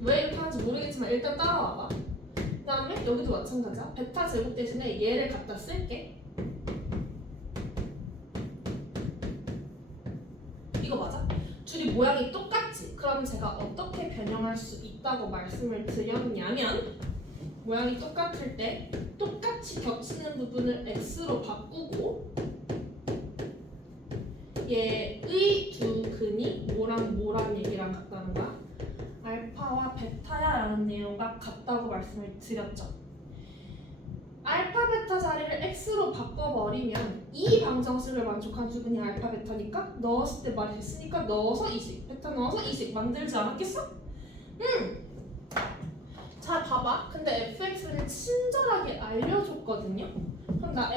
왜 이렇게 하는지 모르겠지만 일단 따라와봐. 그 다음에 여기도 마찬가지야. 베타 제곱 대신에 얘를 갖다 쓸게. 이거 맞아? 둘이 모양이 똑같지? 그럼 제가 어떻게 변형할 수 있다고 말씀을 드렸냐면 모양이 똑같을 때 똑같이 겹치는 부분을 x로 바꾸고 얘의 두 근이 뭐랑 얘기랑 같다는 거야? 알파와 베타야 라는 내용과 같다고 말씀을 드렸죠. 알파 베타 자리를 x로 바꿔버리면 이 방정식을 만족한 두 근이 알파 베타니까 넣었을 때 말이 됐으니까 넣어서 이식, 베타 넣어서 이식 만들지 않았겠어? 자 봐봐. 근데 fx를 친절하게 알려줬거든요. 그럼 나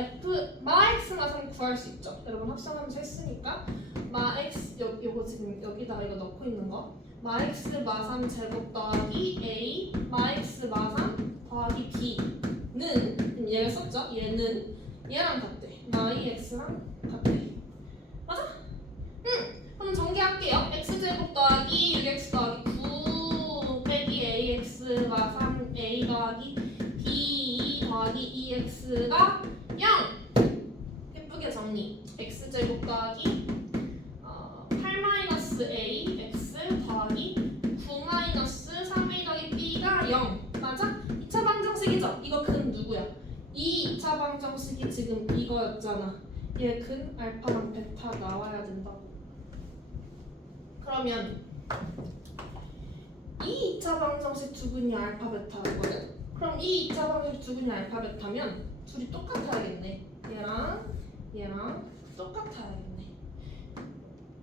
마 x 마상 구할 수 있죠. 여러분 합성하면서 했으니까 마 x 요거 지금 여기다가 이거 넣고 있는 거 마 x 마3 제곱 더하기 a 마 x 마3 더하기 b는 얘를 썼죠. 얘는 얘랑 같대. 마 2x랑 같대. 맞아? 그럼 전개할게요. x제곱 더하기 6x 더하기 9 빼기 ax 마3 a 더하기 b 더하기 2x가 0. 예쁘게 정리. x제곱 더하기 8-a x 더하기 9-3a 더하기 b가 0. 맞아? 2차 방정식이죠? 이거 근 누구야? 이 2차 방정식이 지금 이거였잖아. 얘 근 알파랑 베타 나와야 된다고. 그러면 이 2차 방정식 두 근이 알파 베타거든? 그럼 이 2차 방정식 두 근이 알파 베타면 둘이 똑같아야겠네. 얘랑 똑같아야겠네.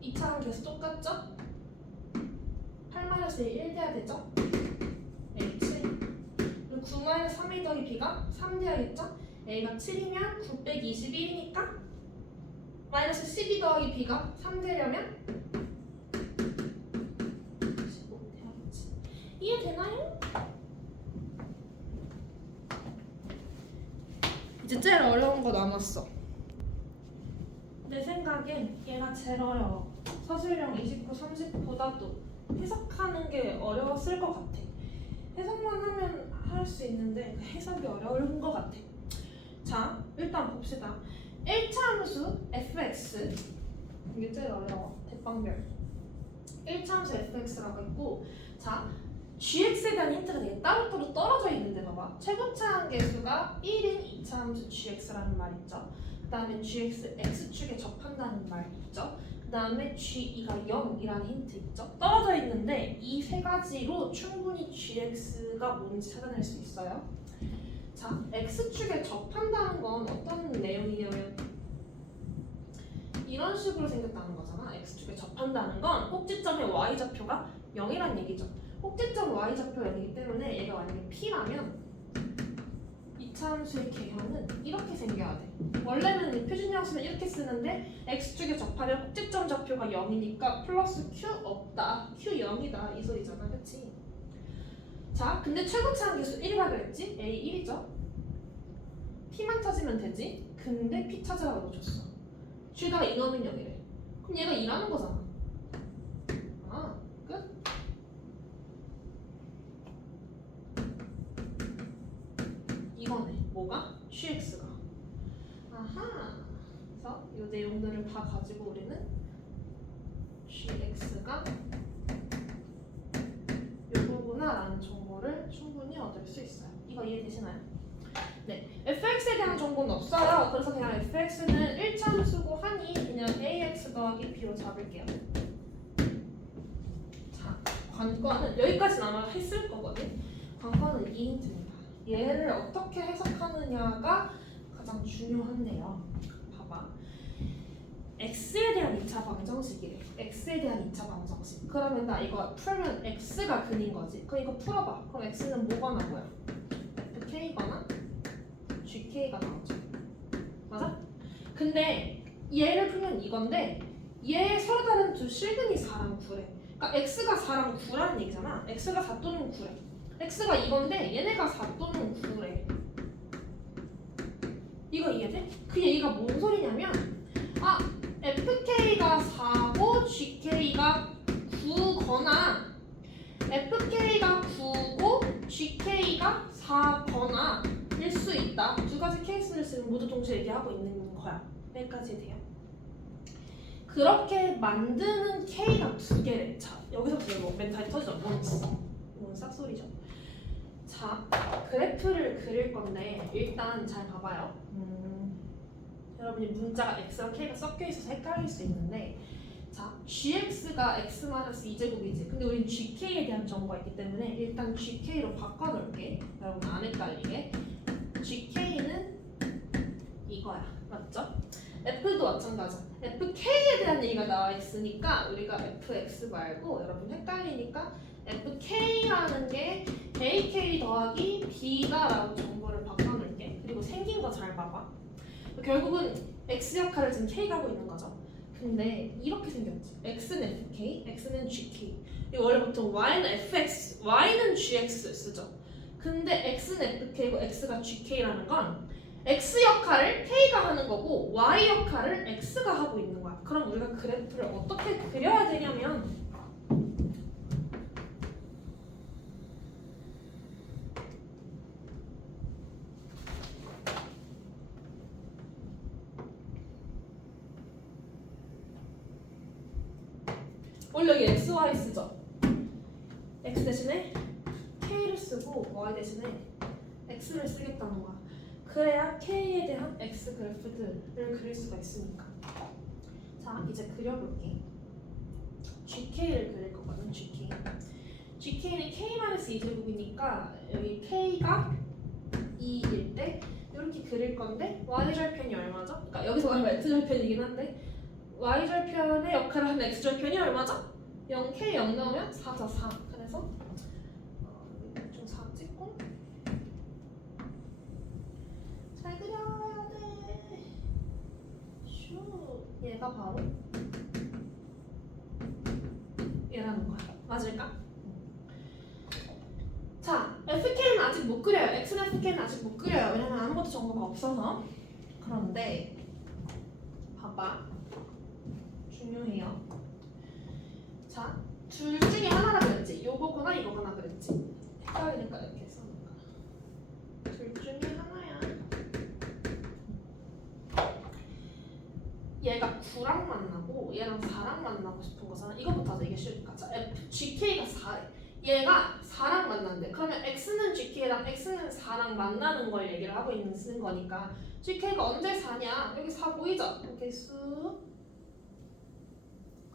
2차랑 계속 똑같죠? 8-a 1 돼야 되죠? h 그리고 9-3a 더하기 b가 3 돼야겠죠? a가 7이면 9 빼기 21이니까 마이너스 12 더하기 b가 3 되려면 15 돼야겠지. 이해되나요? 이제 제일 어려운 거 남았어. 내 생각엔 얘가 제일 어려워. 서술형 29, 30보다도 해석하는 게 어려웠을 것 같아. 해석만 하면 할 수 있는데 그 해석이 어려운 것 같아. 자, 일단 봅시다. 1차 함수 fx 이게 제일 어려워. 대빵별 1차 함수 fx라고 있고, 자 gx에 대한 힌트가 되게 따로따로 떨어져 있는데 봐봐. 최고차 한계수가 1인 2차 함수 gx라는 말 있죠. 그 다음에 gx x축에 접한다는 말 있죠. 그 다음에 g2가 0이라는 힌트 있죠. 떨어져 있는데 이 세 가지로 충분히 gx가 뭔지 찾아낼 수 있어요. 자, x축에 접한다는 건 어떤 내용이냐면 이런 식으로 생겼다는 거잖아. x축에 접한다는 건 꼭지점의 y좌표가 0이란 얘기죠. 꼭지점 y좌표 0이기 때문에 얘가 만약에 p라면 2차 함수의 개형은 이렇게 생겨야 돼. 원래는 표준형 쓰면 이렇게 쓰는데 x축에 접하면 꼭지점 좌표가 0이니까 플러스 q 없다, q 0이다 이 소리잖아, 그치? 자, 근데 최고차 한계수 1이라 그랬지? a 1이죠? p만 찾으면 되지? 근데 p 찾으라고 줬어. g가 인원은 0이래. 그럼 얘가 2라는 거잖아. 아, 끝? 이거네. 뭐가? gx가. 아하. 그래서 이 내용들을 다 가지고 우리는 gx가 요거구나 라는 정보를 충분히 얻을 수 있어요. 이거 이해되시나요? 네, fx에 대한 정보는 없어요. 그래서 그냥 fx는 1차 함수고 하니 그냥 ax 더하기 b로 잡을게요. 자, 관건은 여기까지는 아마 했을 거거든. 관건은 이 힌트입니다. 얘를 어떻게 해석하느냐가 가장 중요한데요. 봐봐. x에 대한 2차 방정식이래. x에 대한 2차 방정식. 그러면 나 이거 풀면 x가 근인 거지. 그럼 이거 풀어봐. 그럼 x는 뭐가 나와요? fk거나 gk가 나오죠. 맞아? 근데 얘를 풀면 이건데 얘 서로 다른 두 실근이 4랑 9래. 그러니까 x가 4랑 9라는 얘기잖아. x가 4 또는 9래. x가 이건데 얘네가 4 또는 9래. 이거 이해돼? 그 얘기가 뭔 소리냐면 fk가 4고 gk가 9거나 fk가 9고 gk가 4거나 일 수 있다. 두 가지 케이스를 지금 모두 동시에 얘기하고 있는 거야. 여기까지 돼요. 그렇게 만드는 K가 두 개래. 자, 여기서부터 뭐 멘탈이 터지죠. 뭔 싹소리죠. 자, 그래프를 그릴 건데 일단 잘 봐봐요. 여러분이 문자가 X와 K가 섞여 있어서 헷갈릴 수 있는데, 자, GX가 X-2제곱이지. 근데 우린 GK에 대한 정보가 있기 때문에 일단 GK로 바꿔놓을게. 여러분 안 헷갈리게. GK는 이거야. 맞죠? F도 마찬가지야. FK에 대한 얘기가 나와 있으니까 우리가 FX 말고, 여러분 헷갈리니까 FK라는 게 AK 더하기 B다 라고 정보를 바꿔놓을게. 그리고 생긴 거 잘 봐봐. 결국은 X 역할을 지금 K가 하고 있는 거죠. 근데 이렇게 생겼지. X는 FK, X는 GK. 이거 원래 보통 Y는 FX, Y는 GX 쓰죠. 근데 X는 FK고 X가 GK라는 건 X 역할을 K가 하는 거고 Y 역할을 X가 하고 있는 거야. 그럼 우리가 그래프를 어떻게 그려야 되냐면, 원래 여기 X, Y 쓰죠. X 대신에 K를 쓰고 Y 대신에 X를 쓰겠다는 거야. 그래야 K에 대한 X 그래프들을 그릴 수가 있으니까. 자, 이제 그려볼게. GK를 그릴 거거든. GK는 K-2제곱이니까 여기 K가 2일 때 이렇게 그릴 건데, Y절편이 얼마죠? 그러니까 여기서 말하면 X절편이긴 한데 Y절편의 역할을 하는 X절편이 얼마죠? 0K 0 넣으면 4죠. 4. 그래서 좀 4 찍고 잘 그려야 돼. 슈. 얘가 바로 얘라는 거야. 맞을까? 자, FK는 아직 못 그려요. X는 FK는 아직 못 그려요. 왜냐면 아무것도 정보가 없어서. 그런데 봐봐. 중요해요. 자, 둘 중에 하나라 그랬지. 요거거나 이거거나 그랬지. 헷갈리니까 이렇게 써놓을까. 둘 중에 하나야. 얘가 9랑 만나고 얘랑 4랑 만나고 싶은 거잖아. 이거부터 하자. 이게 쉬우니까. 자, GK가 4래. 얘가 4랑 만난대. 그러면 X는 GK랑 X는 4랑 만나는 걸 얘기를 하고 있는 쓰는 거니까 GK가 언제 4냐? 여기 4 보이죠? 이렇게 쑥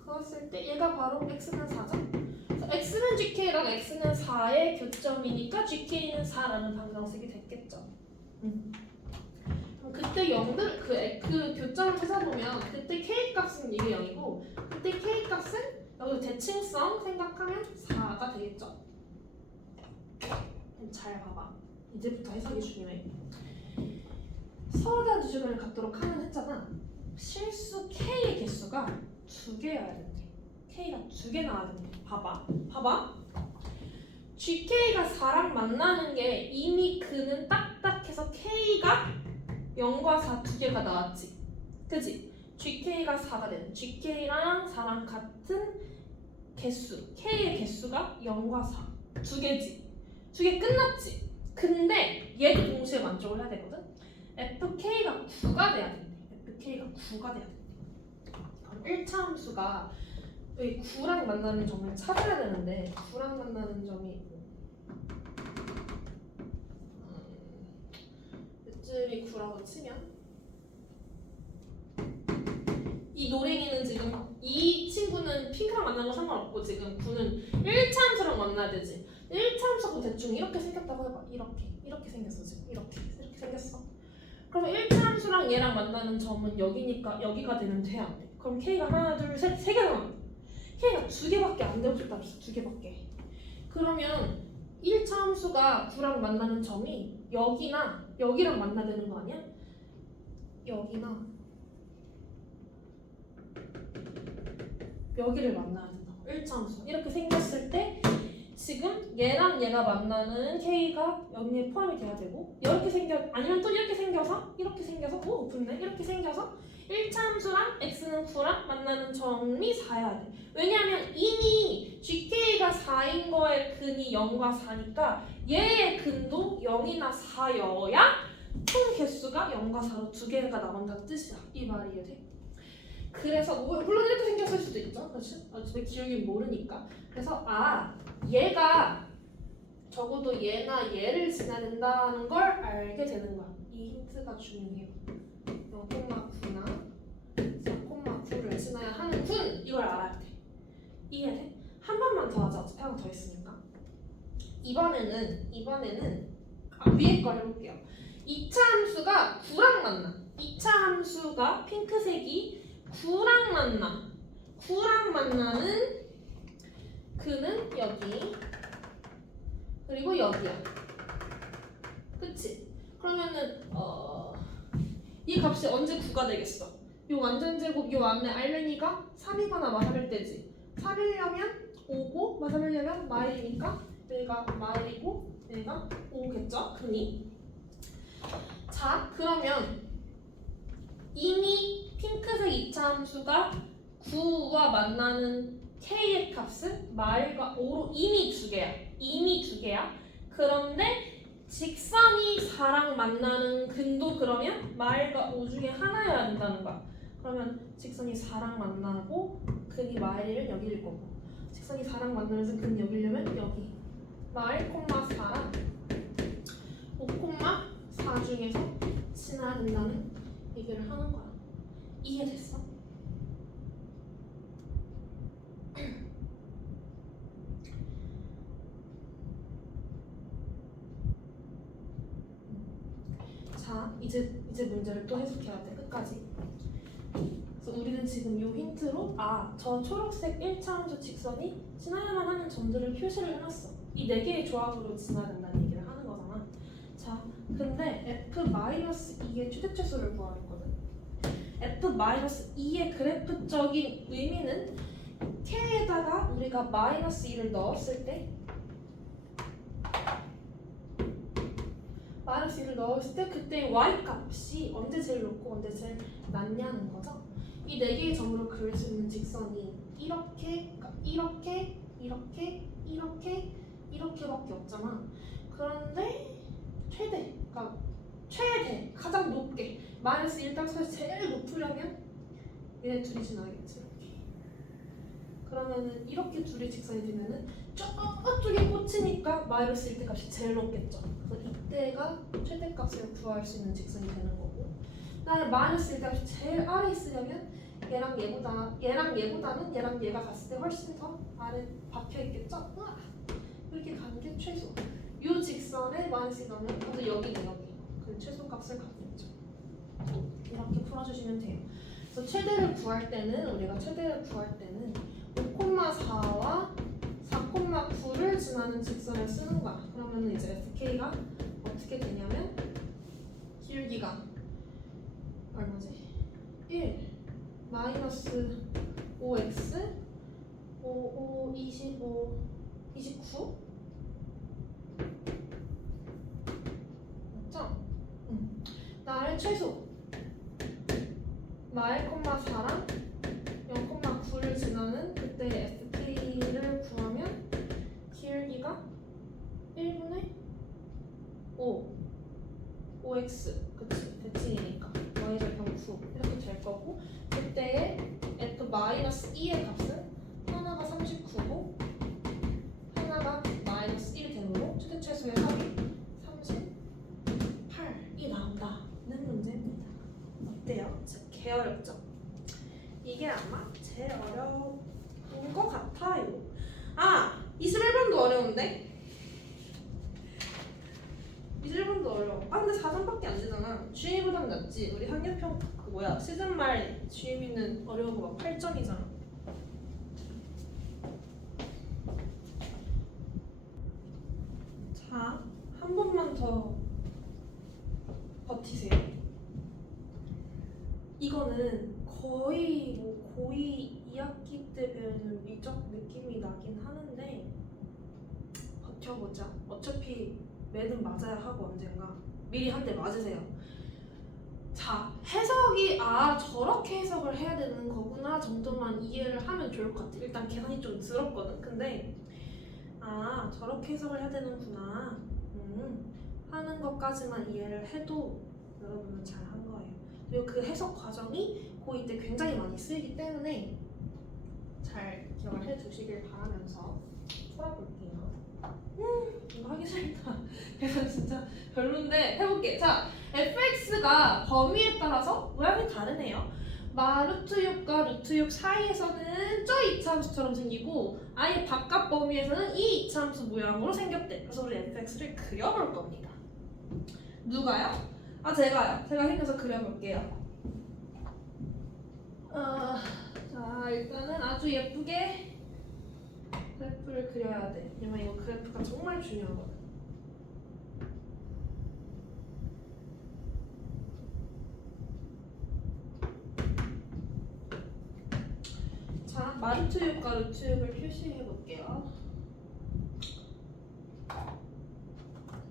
그었을 때 얘가 바로 X는 4죠? X는 GK랑 X는 4의 교점이니까 GK는 4라는 방정식이 됐겠죠. 그럼 그때 0들 그 교점을 찾아보면 그때 K 값은 이게 0이고 그때 K 값은 여기서 대칭성 생각하면 4가 되겠죠. 잘 봐봐. 이제부터 해석이 중요해. 서로 다른 두 주변을 갖도록 하면 했잖아. 실수 K의 개수가 2개여야 된대. K가 2개 나와야 된대. 봐봐. GK가 4랑 만나는 게 이미 그는 딱딱해서 K가 0과 4 2개가 나왔지. 그치? GK가 4가 되는. GK랑 4랑 같은 개수. K의 개수가 0과 4. 2개지. 2개 끝났지? 근데 얘도 동시에 만족을 해야 되거든? FK가 9가 돼야 된대. FK가 9가 돼야 된대. 그럼 1차 함수가 여기 9랑 만나는 점을 찾아야 되는데 9랑 만나는 점이 요즘이 9라고 치면 이 노랭이는 지금 이 친구는 핑크랑 만난 거 상관없고 지금 9는 1차 함수랑 만나야 되지. 1차 함수가 대충 이렇게 생겼다고 해봐. 이렇게 생겼어. 지금 이렇게 생겼어. 그럼 1차 함수랑 얘랑 만나는 점은 여기니까 여기가 되면 돼, 안 돼? 그럼 K가 하나, 둘, 셋, 3개 나와. K가 2개밖에 안 되고 싶다. 2개밖에. 그러면 1차 함수가 9랑 만나는 점이 여기나 여기랑 만나야 되는 거 아니야? 여기나 여기를 만나야 된다고. 1차 함수. 이렇게 생겼을 때 지금 얘랑 얘가 만나는 K가 여기에 포함이 돼야 되고 아니면 또 이렇게 생겨서 오 붙네. 이렇게 생겨서 1차 함수랑 X는 9랑 만나는 점이 4여야 돼. 왜냐하면 이미 GK가 4인 거의 근이 0과 4니까 얘의 근도 0이나 4여야 총 개수가 0과 4로 2개가 나온다는 뜻이야. 이 말이 이해돼? 그래서 물론 이렇게 생겼을 수도 있죠. 그렇지? 어차피 기울기 모르니까. 그래서 얘가 적어도 얘나 얘를 지나는다는 걸 알게 되는 거야. 이 힌트가 중요해요. 0,9나 4,9를 지나야 하는 군! 이걸 알아야 돼. 이해돼? 한 번만 더 하자. 어차피 하나 더 있으니까. 이번에는 위에 걸 해볼게요. 2차 함수가 9랑 만나. 2차 함수가 핑크색이 9랑 만나. 9랑 만나는 그는 여기 그리고 여기야. 그치? 그러면은 이 값이 언제 9가 되겠어? 요 완전제곱 요 안에 알맹이가 3이거나 마삼일 때지. 3이려면 5고 마삼이려면 마일이니까 여기가 마일이고 여기가 5겠죠? 흔히. 자 그러면 이미 핑크색 2차 함수가 9와 만나는 k의 값은 마일과 5로 이미 두 개야. 그런데 직선이 4랑 만나는 근도 그러면 마일과 5 중에 하나여야 된다는 거야. 그러면 직선이 4랑 만나고 근이 마일이면 여기일 거고, 직선이 4랑 만나면서 근이 여기려면 여기 마일, 4랑 5,4 중에서 지나야 된다는 얘기를 하는 거야. 이해됐어? 자, 이제 문제를 또 해석해야 돼. 끝까지. 그래서 우리는 지금 이 힌트로 저 초록색 1차 함수 직선이 지나야만 하는 점들을 표시를 해놨어. 이 4개의 조합으로 지나야 된다는 얘기를 하는 거잖아. 자, 근데 F-2의 최대 최소를 구하랬거든. F-2의 그래프적인 의미는 K에다가 우리가 -2를 넣었을 때 그때 y 값이 언제 제일 높고 언제 제일 낮냐는 거죠. 이 4개의 점으로 그릴 수 있는 직선이 이렇게밖에 없잖아. 그런데 최대 가장 높게 -1값에서 제일 높으려면 얘네 둘이 지나야겠지. 그러면은 이렇게 둘이 직선이 되면은 저쪽에 꽂히니까 -1 값이 제일 높겠죠. 그래서 이때가 최대값을 구할 수 있는 직선이 되는 거고, 그다음에 -1 값이 제일 아래 있으려면 얘랑 얘보다는 얘랑 얘가 갔을 때 훨씬 더 아래 박혀 있겠죠. 이렇게 가는 게 최소. 이 직선에 -1 넣으면 먼저 여기는 여기 그 최소값을 갖겠죠. 이렇게 풀어주시면 돼요. 그래서 최대를 구할 때는 5,4와 4,9를 지나는 직선을 쓰는 거야. 그러면 이제 FK가 어떻게 되냐면 기울기가 얼마지? 1 마이너스 5x 5, 25, 29 맞죠? 나의 최소 마일, 4랑 0,9를 지나는 그때 FK를 구하면 기울기가 1분의 5x 그치? 대칭이니까 y절편 9 이렇게 될 거고, 그때의 F-2의 값은 하나가 39고 하나가 -1이 되므로 최대 최소의 합이 38이 나온다는 문제입니다. 어때요? 개 어렵죠? 이게 아마 제일 어려운 것 같아요. 21번도 어려운데? 21번도 어려워. 근데 4점밖에 안 되잖아. 주임보단 낫지. 우리 학력평 시즌 말 주임이는 어려운 거 막 8점이잖아. 자, 한 번만 더 버티세요. 이거는 거의 고2 2학기 때 배우는 미적 느낌이 나긴 하는데 버텨보자. 어차피 매는 맞아야 하고 언젠가. 미리 한 대 맞으세요. 자, 해석이 저렇게 해석을 해야 되는 거구나 정도만 이해를 하면 좋을 것 같아. 일단 계산이 좀 들었거든. 근데 저렇게 해석을 해야 되는구나 하는 것까지만 이해를 해도 여러분은 잘 한 거예요. 그리고 그 해석 과정이 고2 때 굉장히 많이 쓰이기 때문에 잘 기억을 해두시길 바라면서 풀어볼게요. 이거 하기 싫다. 계산 진짜 별론데 해볼게. 자, fx가 범위에 따라서 모양이 다르네요. 루트 6과 루트 6 사이에서는 저 이차함수처럼 생기고 아예 바깥 범위에서는 이 이차함수 모양으로 생겼대. 그래서 우리 fx를 그려볼 겁니다. 누가요? 제가요. 제가 생겨서 그려볼게요. 자, 일단은 아주 예쁘게 그래프를 그려야 돼. 왜냐면 이거 그래프가 정말 중요하거든. 자, 마루트 6과 루트 6을 표시해 볼게요.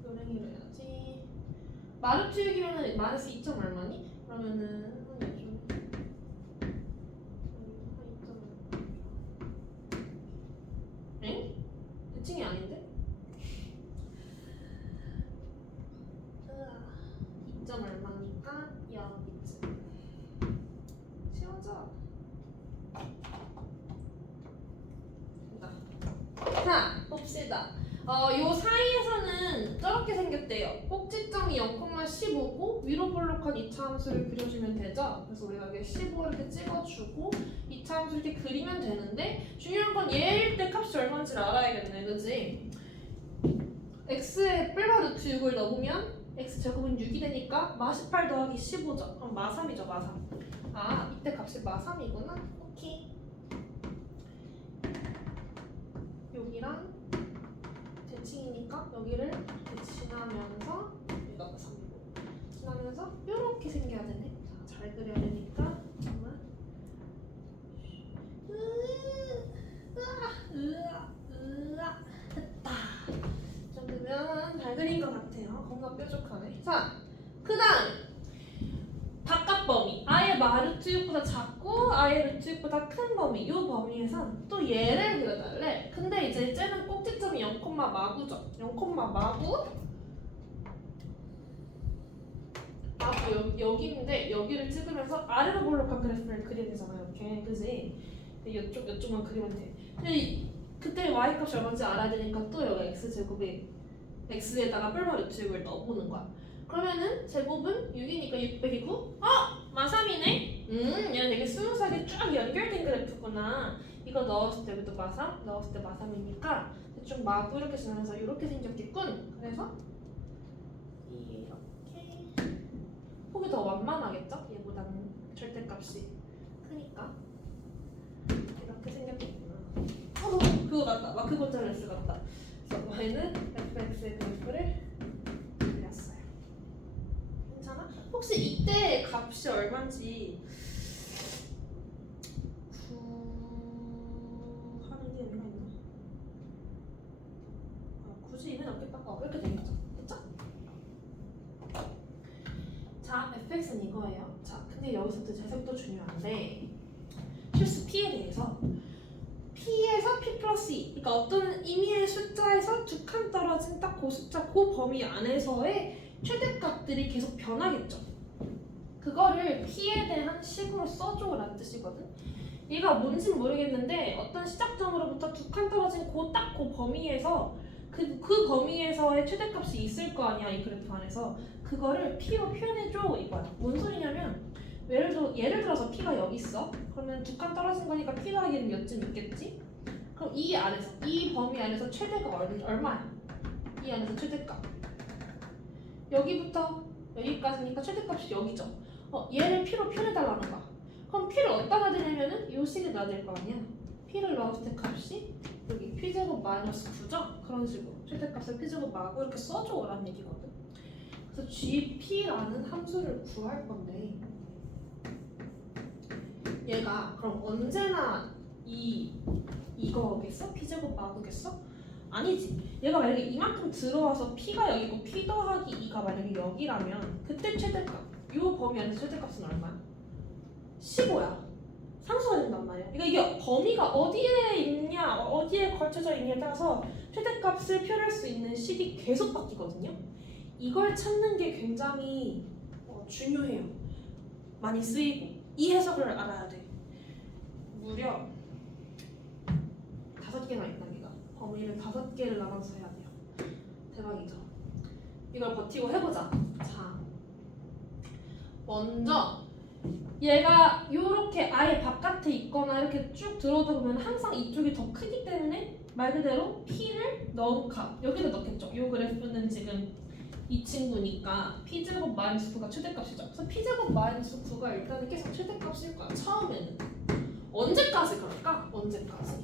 요랭이로 해야지. 마루트 6이면은 마이너스 2점 얼마니? 그러면은 엥? 대칭이 아닌데? 2점 얼마니까 0이쯤. 쉬워져. 자, 봅시다. 요 사이에서는 저렇게 생겼대요. 꼭지점이 0,15고 위로 볼록한 이차함수를 그려주면 되죠. 그래서 우리가 여기 15 이렇게 찍어주고 이차함수 이렇게 그리면 되는데 중요한 건 얘일 때 값이 얼마인지를 알아야겠네, 그지? x에 뿔과 루트 6을 넣으면 x 제곱은 6이 되니까 마18 더하기 15죠. 그럼 마3이죠, 마3. 이때 값이 마3이구나. 오케이. 여기랑 대칭이니까 여기를 이렇게 지나면서 여기가 마3이고 지나면서 이렇게 생겨야 되네. 자, 잘 그려야 되니까 잠깐만. 됐다. 이 정도면 잘 그린 것 같아요. 겁나 뾰족하네. 자, 그 다음 바깥 범위. 아예 마루트 6보다 작고 아예 루트 6보다 큰 범위. 이 범위에선 또 얘를 그려달래. 근데 이제 쟤는 꼭지점이 0, 마구죠. 0, 마구. 여기인데 여기를 찍으면서 아래로 볼록한 그래프를 그려야 되잖아. 이렇게. 그지? 이쪽만 그리면 돼. 근데 그때 y값이 얼마인지 알아야 되니까 또 여기 x제곱에 x에다가 뿔과 루트 6을 넣어보는 거야. 그러면은 제곱은 6이니까 600이고 마3이네? 얘는 되게 스무스하게 쫙 연결된 그래프구나. 이거 넣었을 때부터 마3, 넣었을 때 마3이니까 좀 마구 이렇게 지나면서 이렇게 생겼겠군. 그래서 이렇게 폭이 더 완만하겠죠? 얘보다는 절대값이 크니까 이렇게 생겼겠구나. 그거 같다. 마크 곤잘레스 같다. 그래서 y는 fx의 그래프를 그렸어요. 괜찮아? 혹시 이때 값이 얼마인지 구하는 게 의미가 있나? 굳이 의미는 없겠다. 이렇게 되겠죠? 됐죠? 자, fx는 이거예요. 자, 근데 여기서 또 재색도 중요한데 실수 p에 대해서 p에서 p 플러스 2 그러니까 어떤 의미의 숫자에서 두 칸 떨어진 딱 그 숫자 그 범위 안에서의 최대값들이 계속 변하겠죠. 그거를 p에 대한 식으로 써줘라는 뜻이거든. 얘가 뭔진 모르겠는데 어떤 시작점으로부터 두 칸 떨어진 그 범위에서 그 범위에서의 최대값이 있을 거 아니야, 이 그래프 안에서. 그거를 p로 표현해줘 이거야. 뭔 소리냐면 예를 들어서 p가 여기 있어. 그러면 두 칸 떨어진 거니까 p 더하기는 몇 점 있겠지? 그럼 이 안에서, 이 범위 안에서 최대가 얼마야? 이 안에서 최대값. 여기부터 여기까지니까 최대값이 여기죠. 얘를 p로 표현해달라는 거야. 그럼 p를 어디다가 되냐면은 요 식에 넣어야 될 거 아니야. p를 넣었을 때 값이 여기 p제곱 마이너스 9죠? 그런 식으로 최대값을 p제곱 마고 이렇게 써줘라는 얘기거든. 그래서 gp라는 함수를 구할 건데 얘가 그럼 언제나 이거겠어? p제곱 마구겠어? 아니지. 얘가 만약에 이만큼 들어와서 p가 여기고 p 더하기 2가 만약에 여기라면 그때 최대값, 요 범위 안에서 최대값은 얼마야? 15야. 상수가 된단 말이야. 그러니까 이게 범위가 어디에 있냐, 어디에 걸쳐져 있냐에 따라서 최대값을 표현할 수 있는 식이 계속 바뀌거든요. 이걸 찾는 게 굉장히 중요해요. 많이 쓰이고 이 해석을 알아야 돼. 무려 5개나 있답니다. 범위를 5개를 나눠서 해야 돼요. 대박이죠. 이걸 버티고 해보자. 자, 먼저 얘가 이렇게 아예 바깥에 있거나 이렇게 쭉 들어오다 보면 항상 이쪽이 더 크기 때문에 말 그대로 P를 넣을까? 여기다 넣겠죠. 이 그래프는 지금 이 친구니까 P제곱 마이너스 9가 최대값이죠. 그래서 P제곱 마이너스 9가 일단은 계속 최대값일 거야. 처음에는. 언제까지 그럴까? 언제까지?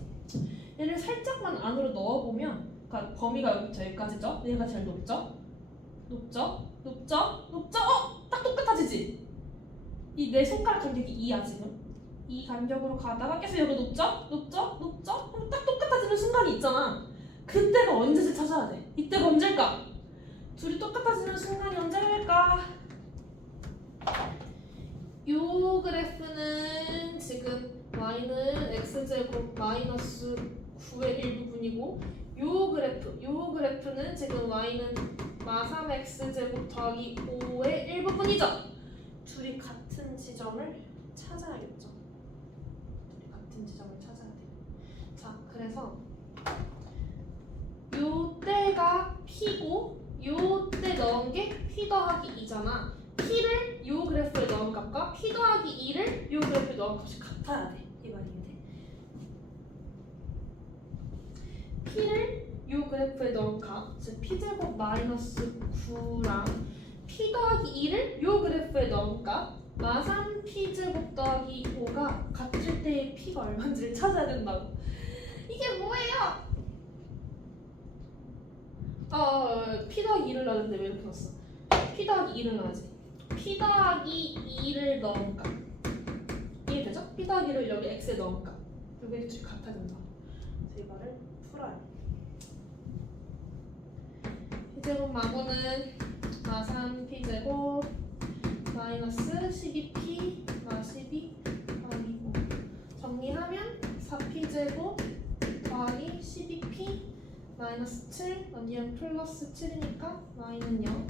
얘를 살짝만 안으로 넣어보면, 그러니까 범위가 여기부터 여기까지죠? 얘가 제일 높죠? 높죠? 높죠? 높죠? 딱 똑같아지지? 이 내 손가락 간격이 2야 지금. 이 간격으로 가다가 계속 여기 높죠? 높죠? 높죠? 그럼 딱 똑같아지는 순간이 있잖아. 그때가 언제지 찾아야 돼. 이때가 언제일까? 둘이 똑같아지는 순간이 언제일까? 요 그래프는 지금 y는 x제곱 마이너스 9의 일부분이고 요 그래프는 지금 y는 마3x제곱 더하기 5의 일부분이죠. 둘이 같은 지점을 찾아야겠죠. 둘이 같은 지점을 찾아야 돼요. 자, 그래서 요 때가 p고 요 때 넣은 게 p 더하기 2잖아. p를 요 그래프에 넣은 값과 p 더하기 2를 요 그래프에 넣은 값이 같아야 돼. 이 말이 돼. p를 요 그래프에 넣은 값, 즉 p제곱 마이너스 9랑 p 더하기 2를 요 그래프에 넣은 값 마3 p제곱 더하기 5가 같을 때의 p가 얼마인지를 찾아야 된다고. 이게 뭐예요? p 더하기 2를 넣었는데 왜 이렇게 넣었어? p 더하기 2를 넣어야지. p 더하기 2를 넣은 값 이해되죠? p 더하기 2를 여기 x에 넣은 값 여기 둘이 같아야 된다. 그래서 이 말을 풀어요. p제곱 마구는 마3 p제곱 마이너스 12p 마12 더하기 5 정리하면 4p제곱 더하기 12p 마이너스 7 언니는 플러스 7이니까 y는 0.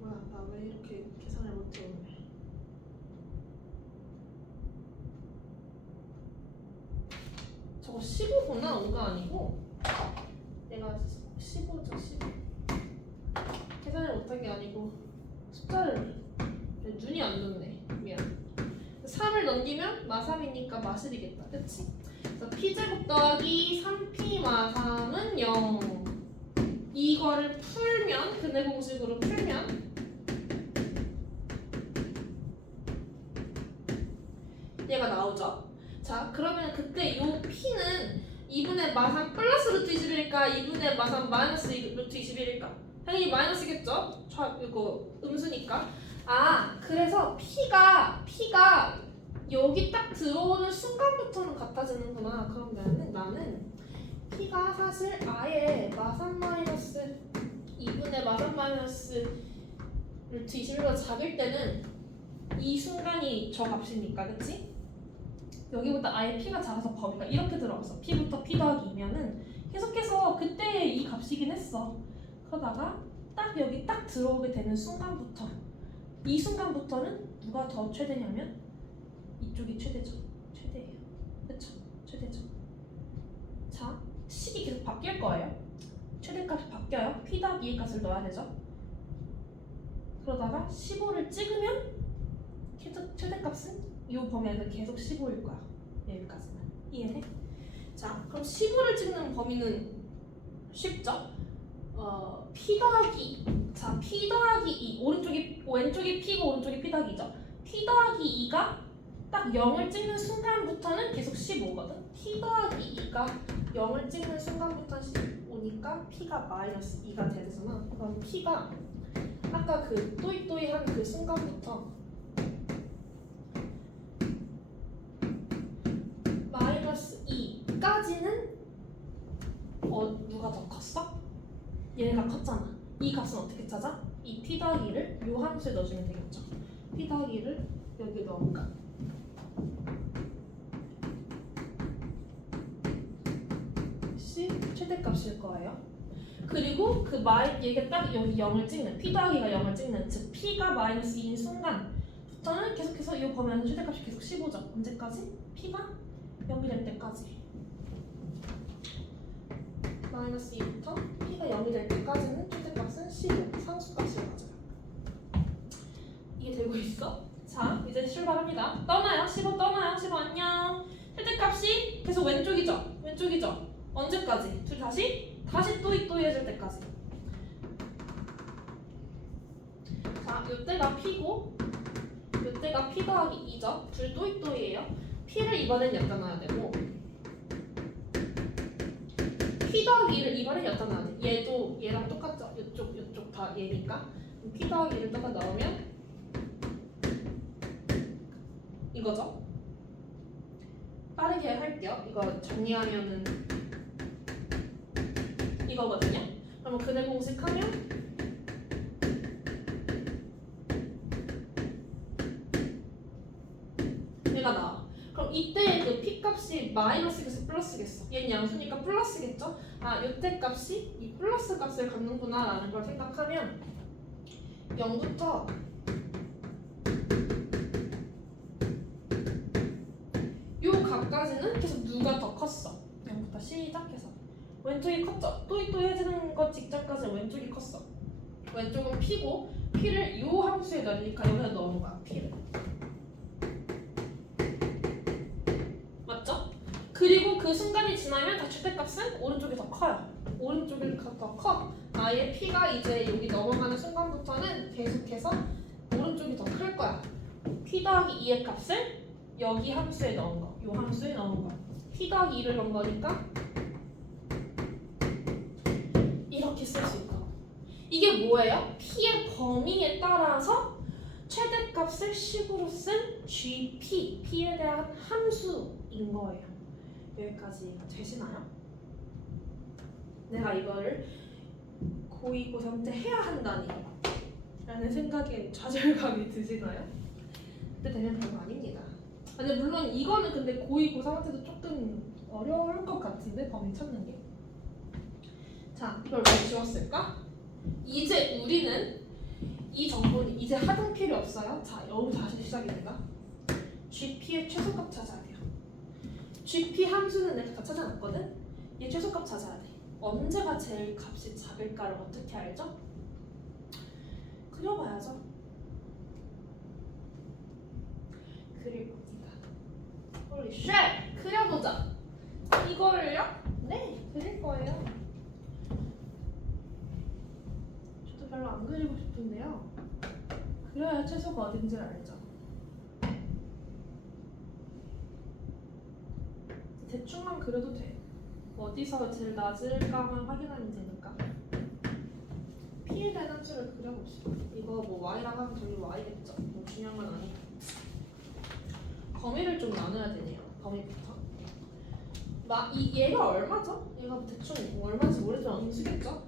뭐야 나 왜 이렇게 계산을 못해 오늘. 저거 15구나 5가 아니고 내가 15죠 15. 계산을 못한 게 아니고 숫자를 눈이 안 좋네. 미안. 3을 넘기면 마3이니까 마10이겠다. 그치? 그래서 p제곱 더하기 3p 마3은 0. 이거를 풀면 근해 공식으로 풀면 얘가 나오죠. 자 그러면 그때 요 p는 2분의 마3 플러스 루트 21일까 2분의 마3 마이너스 루트 21일까? 당연히 마이너스겠죠? 이거 음수니까. 그래서 P가 여기 딱 들어오는 순간부터는 같아지는구나. 그러면 나는 P가 사실 아예 마3 마이너스 2분의 마3 마이너스 루트 21보다 작을 때는 이 순간이 저 값이니까, 그치? 여기보다 아예 P가 작아서 범위가 이렇게 들어갔어. P부터 P 더하기 2면은 계속해서 그때 이 값이긴 했어. 그러다가 딱 여기 딱 들어오게 되는 순간부터 이 순간부터는 누가 더 최대냐면 이쪽이 최대죠. 최대예요. 그쵸? 최대죠. 자, 식이 계속 바뀔 거예요. 최대값이 바뀌어요. P 더하기 2의 값을 넣어야 되죠. 그러다가 15를 찍으면 계속 최대값은 이 범위 안에서 계속 15일 거야. 여기까지는. 이해돼? 자, 그럼 15를 찍는 범위는 쉽죠? P 더하기 P 더하기 2 왼쪽이 P고 오른쪽이 P 더하기 2죠. P 더하기 2가 딱 0을 찍는 순간부터는 계속 15거든. P 더하기 2가 0을 찍는 순간부터 15니까 P가 마이너스 2가 돼야 되잖아. 그럼 P가 아까 그 또이또이한 그 순간부터 마이너스 2까지는 누가 더 컸어? 얘가 컸잖아. 이 값은 어떻게 찾아? 이 P 더하기를 요 함수에 넣어주면 되겠죠. P 더하기를 여기 넣을까? C 최대값일 거예요. 그리고 얘가 딱 여기 0을 찍는 p 더하기가 0을 찍는 즉 p가 마이너스 2인 순간부터는 계속해서 이 범위 안에서 최대값이 계속 15죠. 언제까지? p가 0이 될 때까지. 마이너스 2부터 p가 0이 될 때까지는 최대값은 15 상수값을 가져요. 이게 되고 있어? 자 이제 출발합니다. 떠나요. 15 떠나요. 15 안녕. 최대값이 계속 왼쪽이죠? 왼쪽이죠? 언제까지? 둘 다시 또이또이해질 때까지. 자, 이때가 p고 이때가 p 더하기 2죠? 둘 또이또이예요. p를 이번엔 여기다 놔야 되고 p 더하기 2를 이번엔 여기다 놔야 돼. 얘도 얘랑 똑같죠? 이쪽 다 얘니까 p 더하기 2를 여기다 넣으면 이거죠? 빠르게 할게요. 이거 정리하면은 이거거든요. 그러면 근해 공식 하면 얘가 나와. 그럼 이때 그 p 값이 마이너스겠어, 플러스겠어? 얘는 양수니까 플러스겠죠? 아, 이때 값이 이 플러스 값을 갖는구나라는 걸 생각하면 0부터 요 값까지는 계속 누가 더 컸어? 0부터 시작해서 왼쪽이 컸죠? 또이또이해지는 것 직전까지 왼쪽이 컸어. 왼쪽은 p고 p를 요 함수에 넣으니까 여기다 넣은 거야. p를. 맞죠? 그리고 그 순간이 지나면 다 최대값은 오른쪽이 더 커요. 오른쪽이 더 커. 아예 p가 이제 여기 넘어가는 순간부터는 계속해서 오른쪽이 더 클 거야. p 더하기 2의 값을 여기 함수에 넣은 거. 요 함수에 넣은 거야. p 더하기 2를 넣은 거니까 이렇게 쓸 수 있고. 이게 뭐예요? p의 범위에 따라서 최대값을 식으로 쓴 gp, p에 대한 함수인 거예요. 여기까지가 되시나요? 내가 이거를 고2, 고3 때 해야 한다니 라는 생각에 좌절감이 드시나요? 그때 되면 별거 아닙니다. 아니 물론 이거는 근데 고2, 고3한테도 조금 어려울 것 같은데 범위 찾는 게. 자, 이걸 왜 지웠을까? 이제 우리는 이 정보는 이제 하등 필요 없어요. 자, 여기서 다시 시작입니다. GP의 최소값 찾아야 돼요. GP 함수는 내가 다 찾아놨거든? 얘 최소값 찾아야 돼. 언제가 제일 값이 작을까를 어떻게 알죠? 그려봐야죠. 그릴 겁니다. 홀리 쉣! 그려보자. 이거를요? 네, 그릴 거예요. 저도 별로 안 그리고 싶은데요. 그려야 최소가 어딘지를 알죠. 대충만 그려도 돼. 어디서 제일 낮을까만 확인하면 되니까. P에 대한 함수를 그려봅시다. 이거 뭐 Y라고 하면 저기 Y겠죠. 뭐 중요한 건 아니고. 범위를 좀 나눠야 되네요. 범위부터. 얘가 얼마죠? 얘가 대충 얼마인지 모르지만 음수겠죠?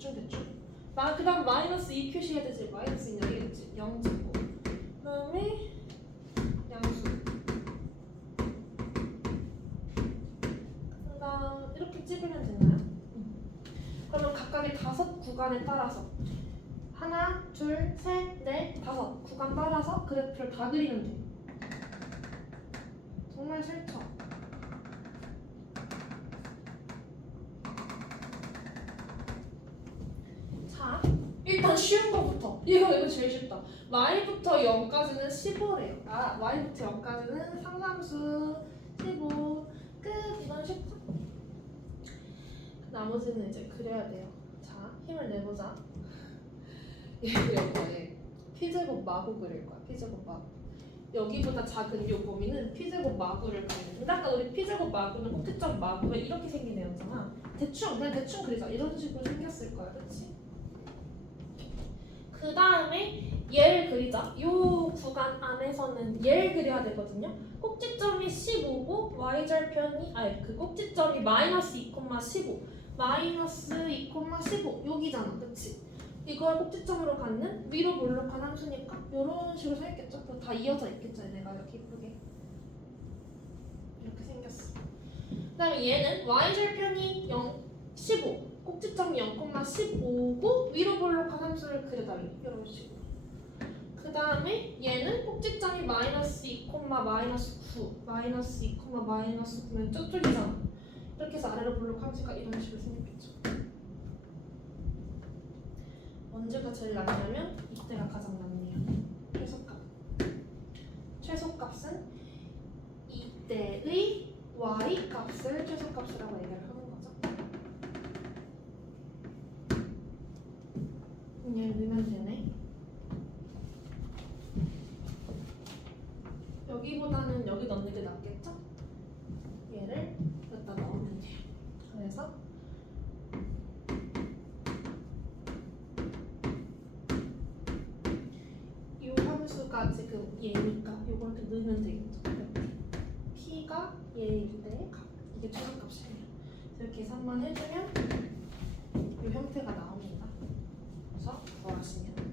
대충. 그 다음 마이너스 2 표시해야 되지. 마이너스 2 여기겠지. 0 찍고. 그 다음에 양수. 그 다음 이렇게 찍으면 되나요? 그러면 각각의 5 구간에 따라서 하나, 둘, 셋, 넷, 5 구간 따라서 그래프를 다 그리면 돼. 정말 싫죠? 자, 일단 쉬운 거부터. 이거 제일 쉽다. y부터 0까지는 15래요. y부터 0까지는 상상수 15. 끝. 이건 쉽죠? 나머지는 이제 그려야 돼요. 자, 힘을 내보자. 얘 그릴 거예요. p제곱 마구 그릴 거야. p제곱 마구. 여기보다 작은 이 범위는 p제곱 마구를 그리는. 근데 아까 우리 p제곱 마구는 꼭지점 마구가 이렇게 생긴 애였잖아. 그냥 대충 그리자. 이런 식으로 생겼을 거야. 그렇지? 그 다음에 얘를 그리자. 이 구간 안에서는 얘를 그려야 되거든요. 꼭지점이 15고 y절편이 그 꼭지점이 마이너스 2,15 마이너스 2,15 여기잖아. 그치? 이걸 꼭지점으로 갖는 위로 볼록한 함수니까 이런 식으로 서 있겠죠? 다 이어져 있겠죠? 내가 이렇게 예쁘게 이렇게 생겼어. 그 다음에 얘는 y절편이 15 꼭지점이 0,15고 위로 볼록한 함수를 그려달래 이런 식으로. 그 다음에 얘는 꼭지점이 마이너스 2, 마이너스 9 마이너스 2, 마이너스 9면 저쪽이잖아. 이렇게 해서 아래로 볼록 함수가 이런 식으로 생겼겠죠. 언제가 제일 낫냐면 이때가 가장 낫네요. 최소값. 최소값은 이때의 y 값을 최소값이라고 얘기를 하는 거죠. 얘를 넣으면 되네. 여기보다는 여기 넣는 게 낫겠죠? 얘를 여기다 넣으면 돼요. 그래서 이 함수가 지금 얘니까 요걸 이렇게 넣으면 되겠죠. 이렇게 t가 얘일 때 이게 최소값이에요. 이렇게 계산만 해주면 이 형태가 나옵니다. 그래서 구하시면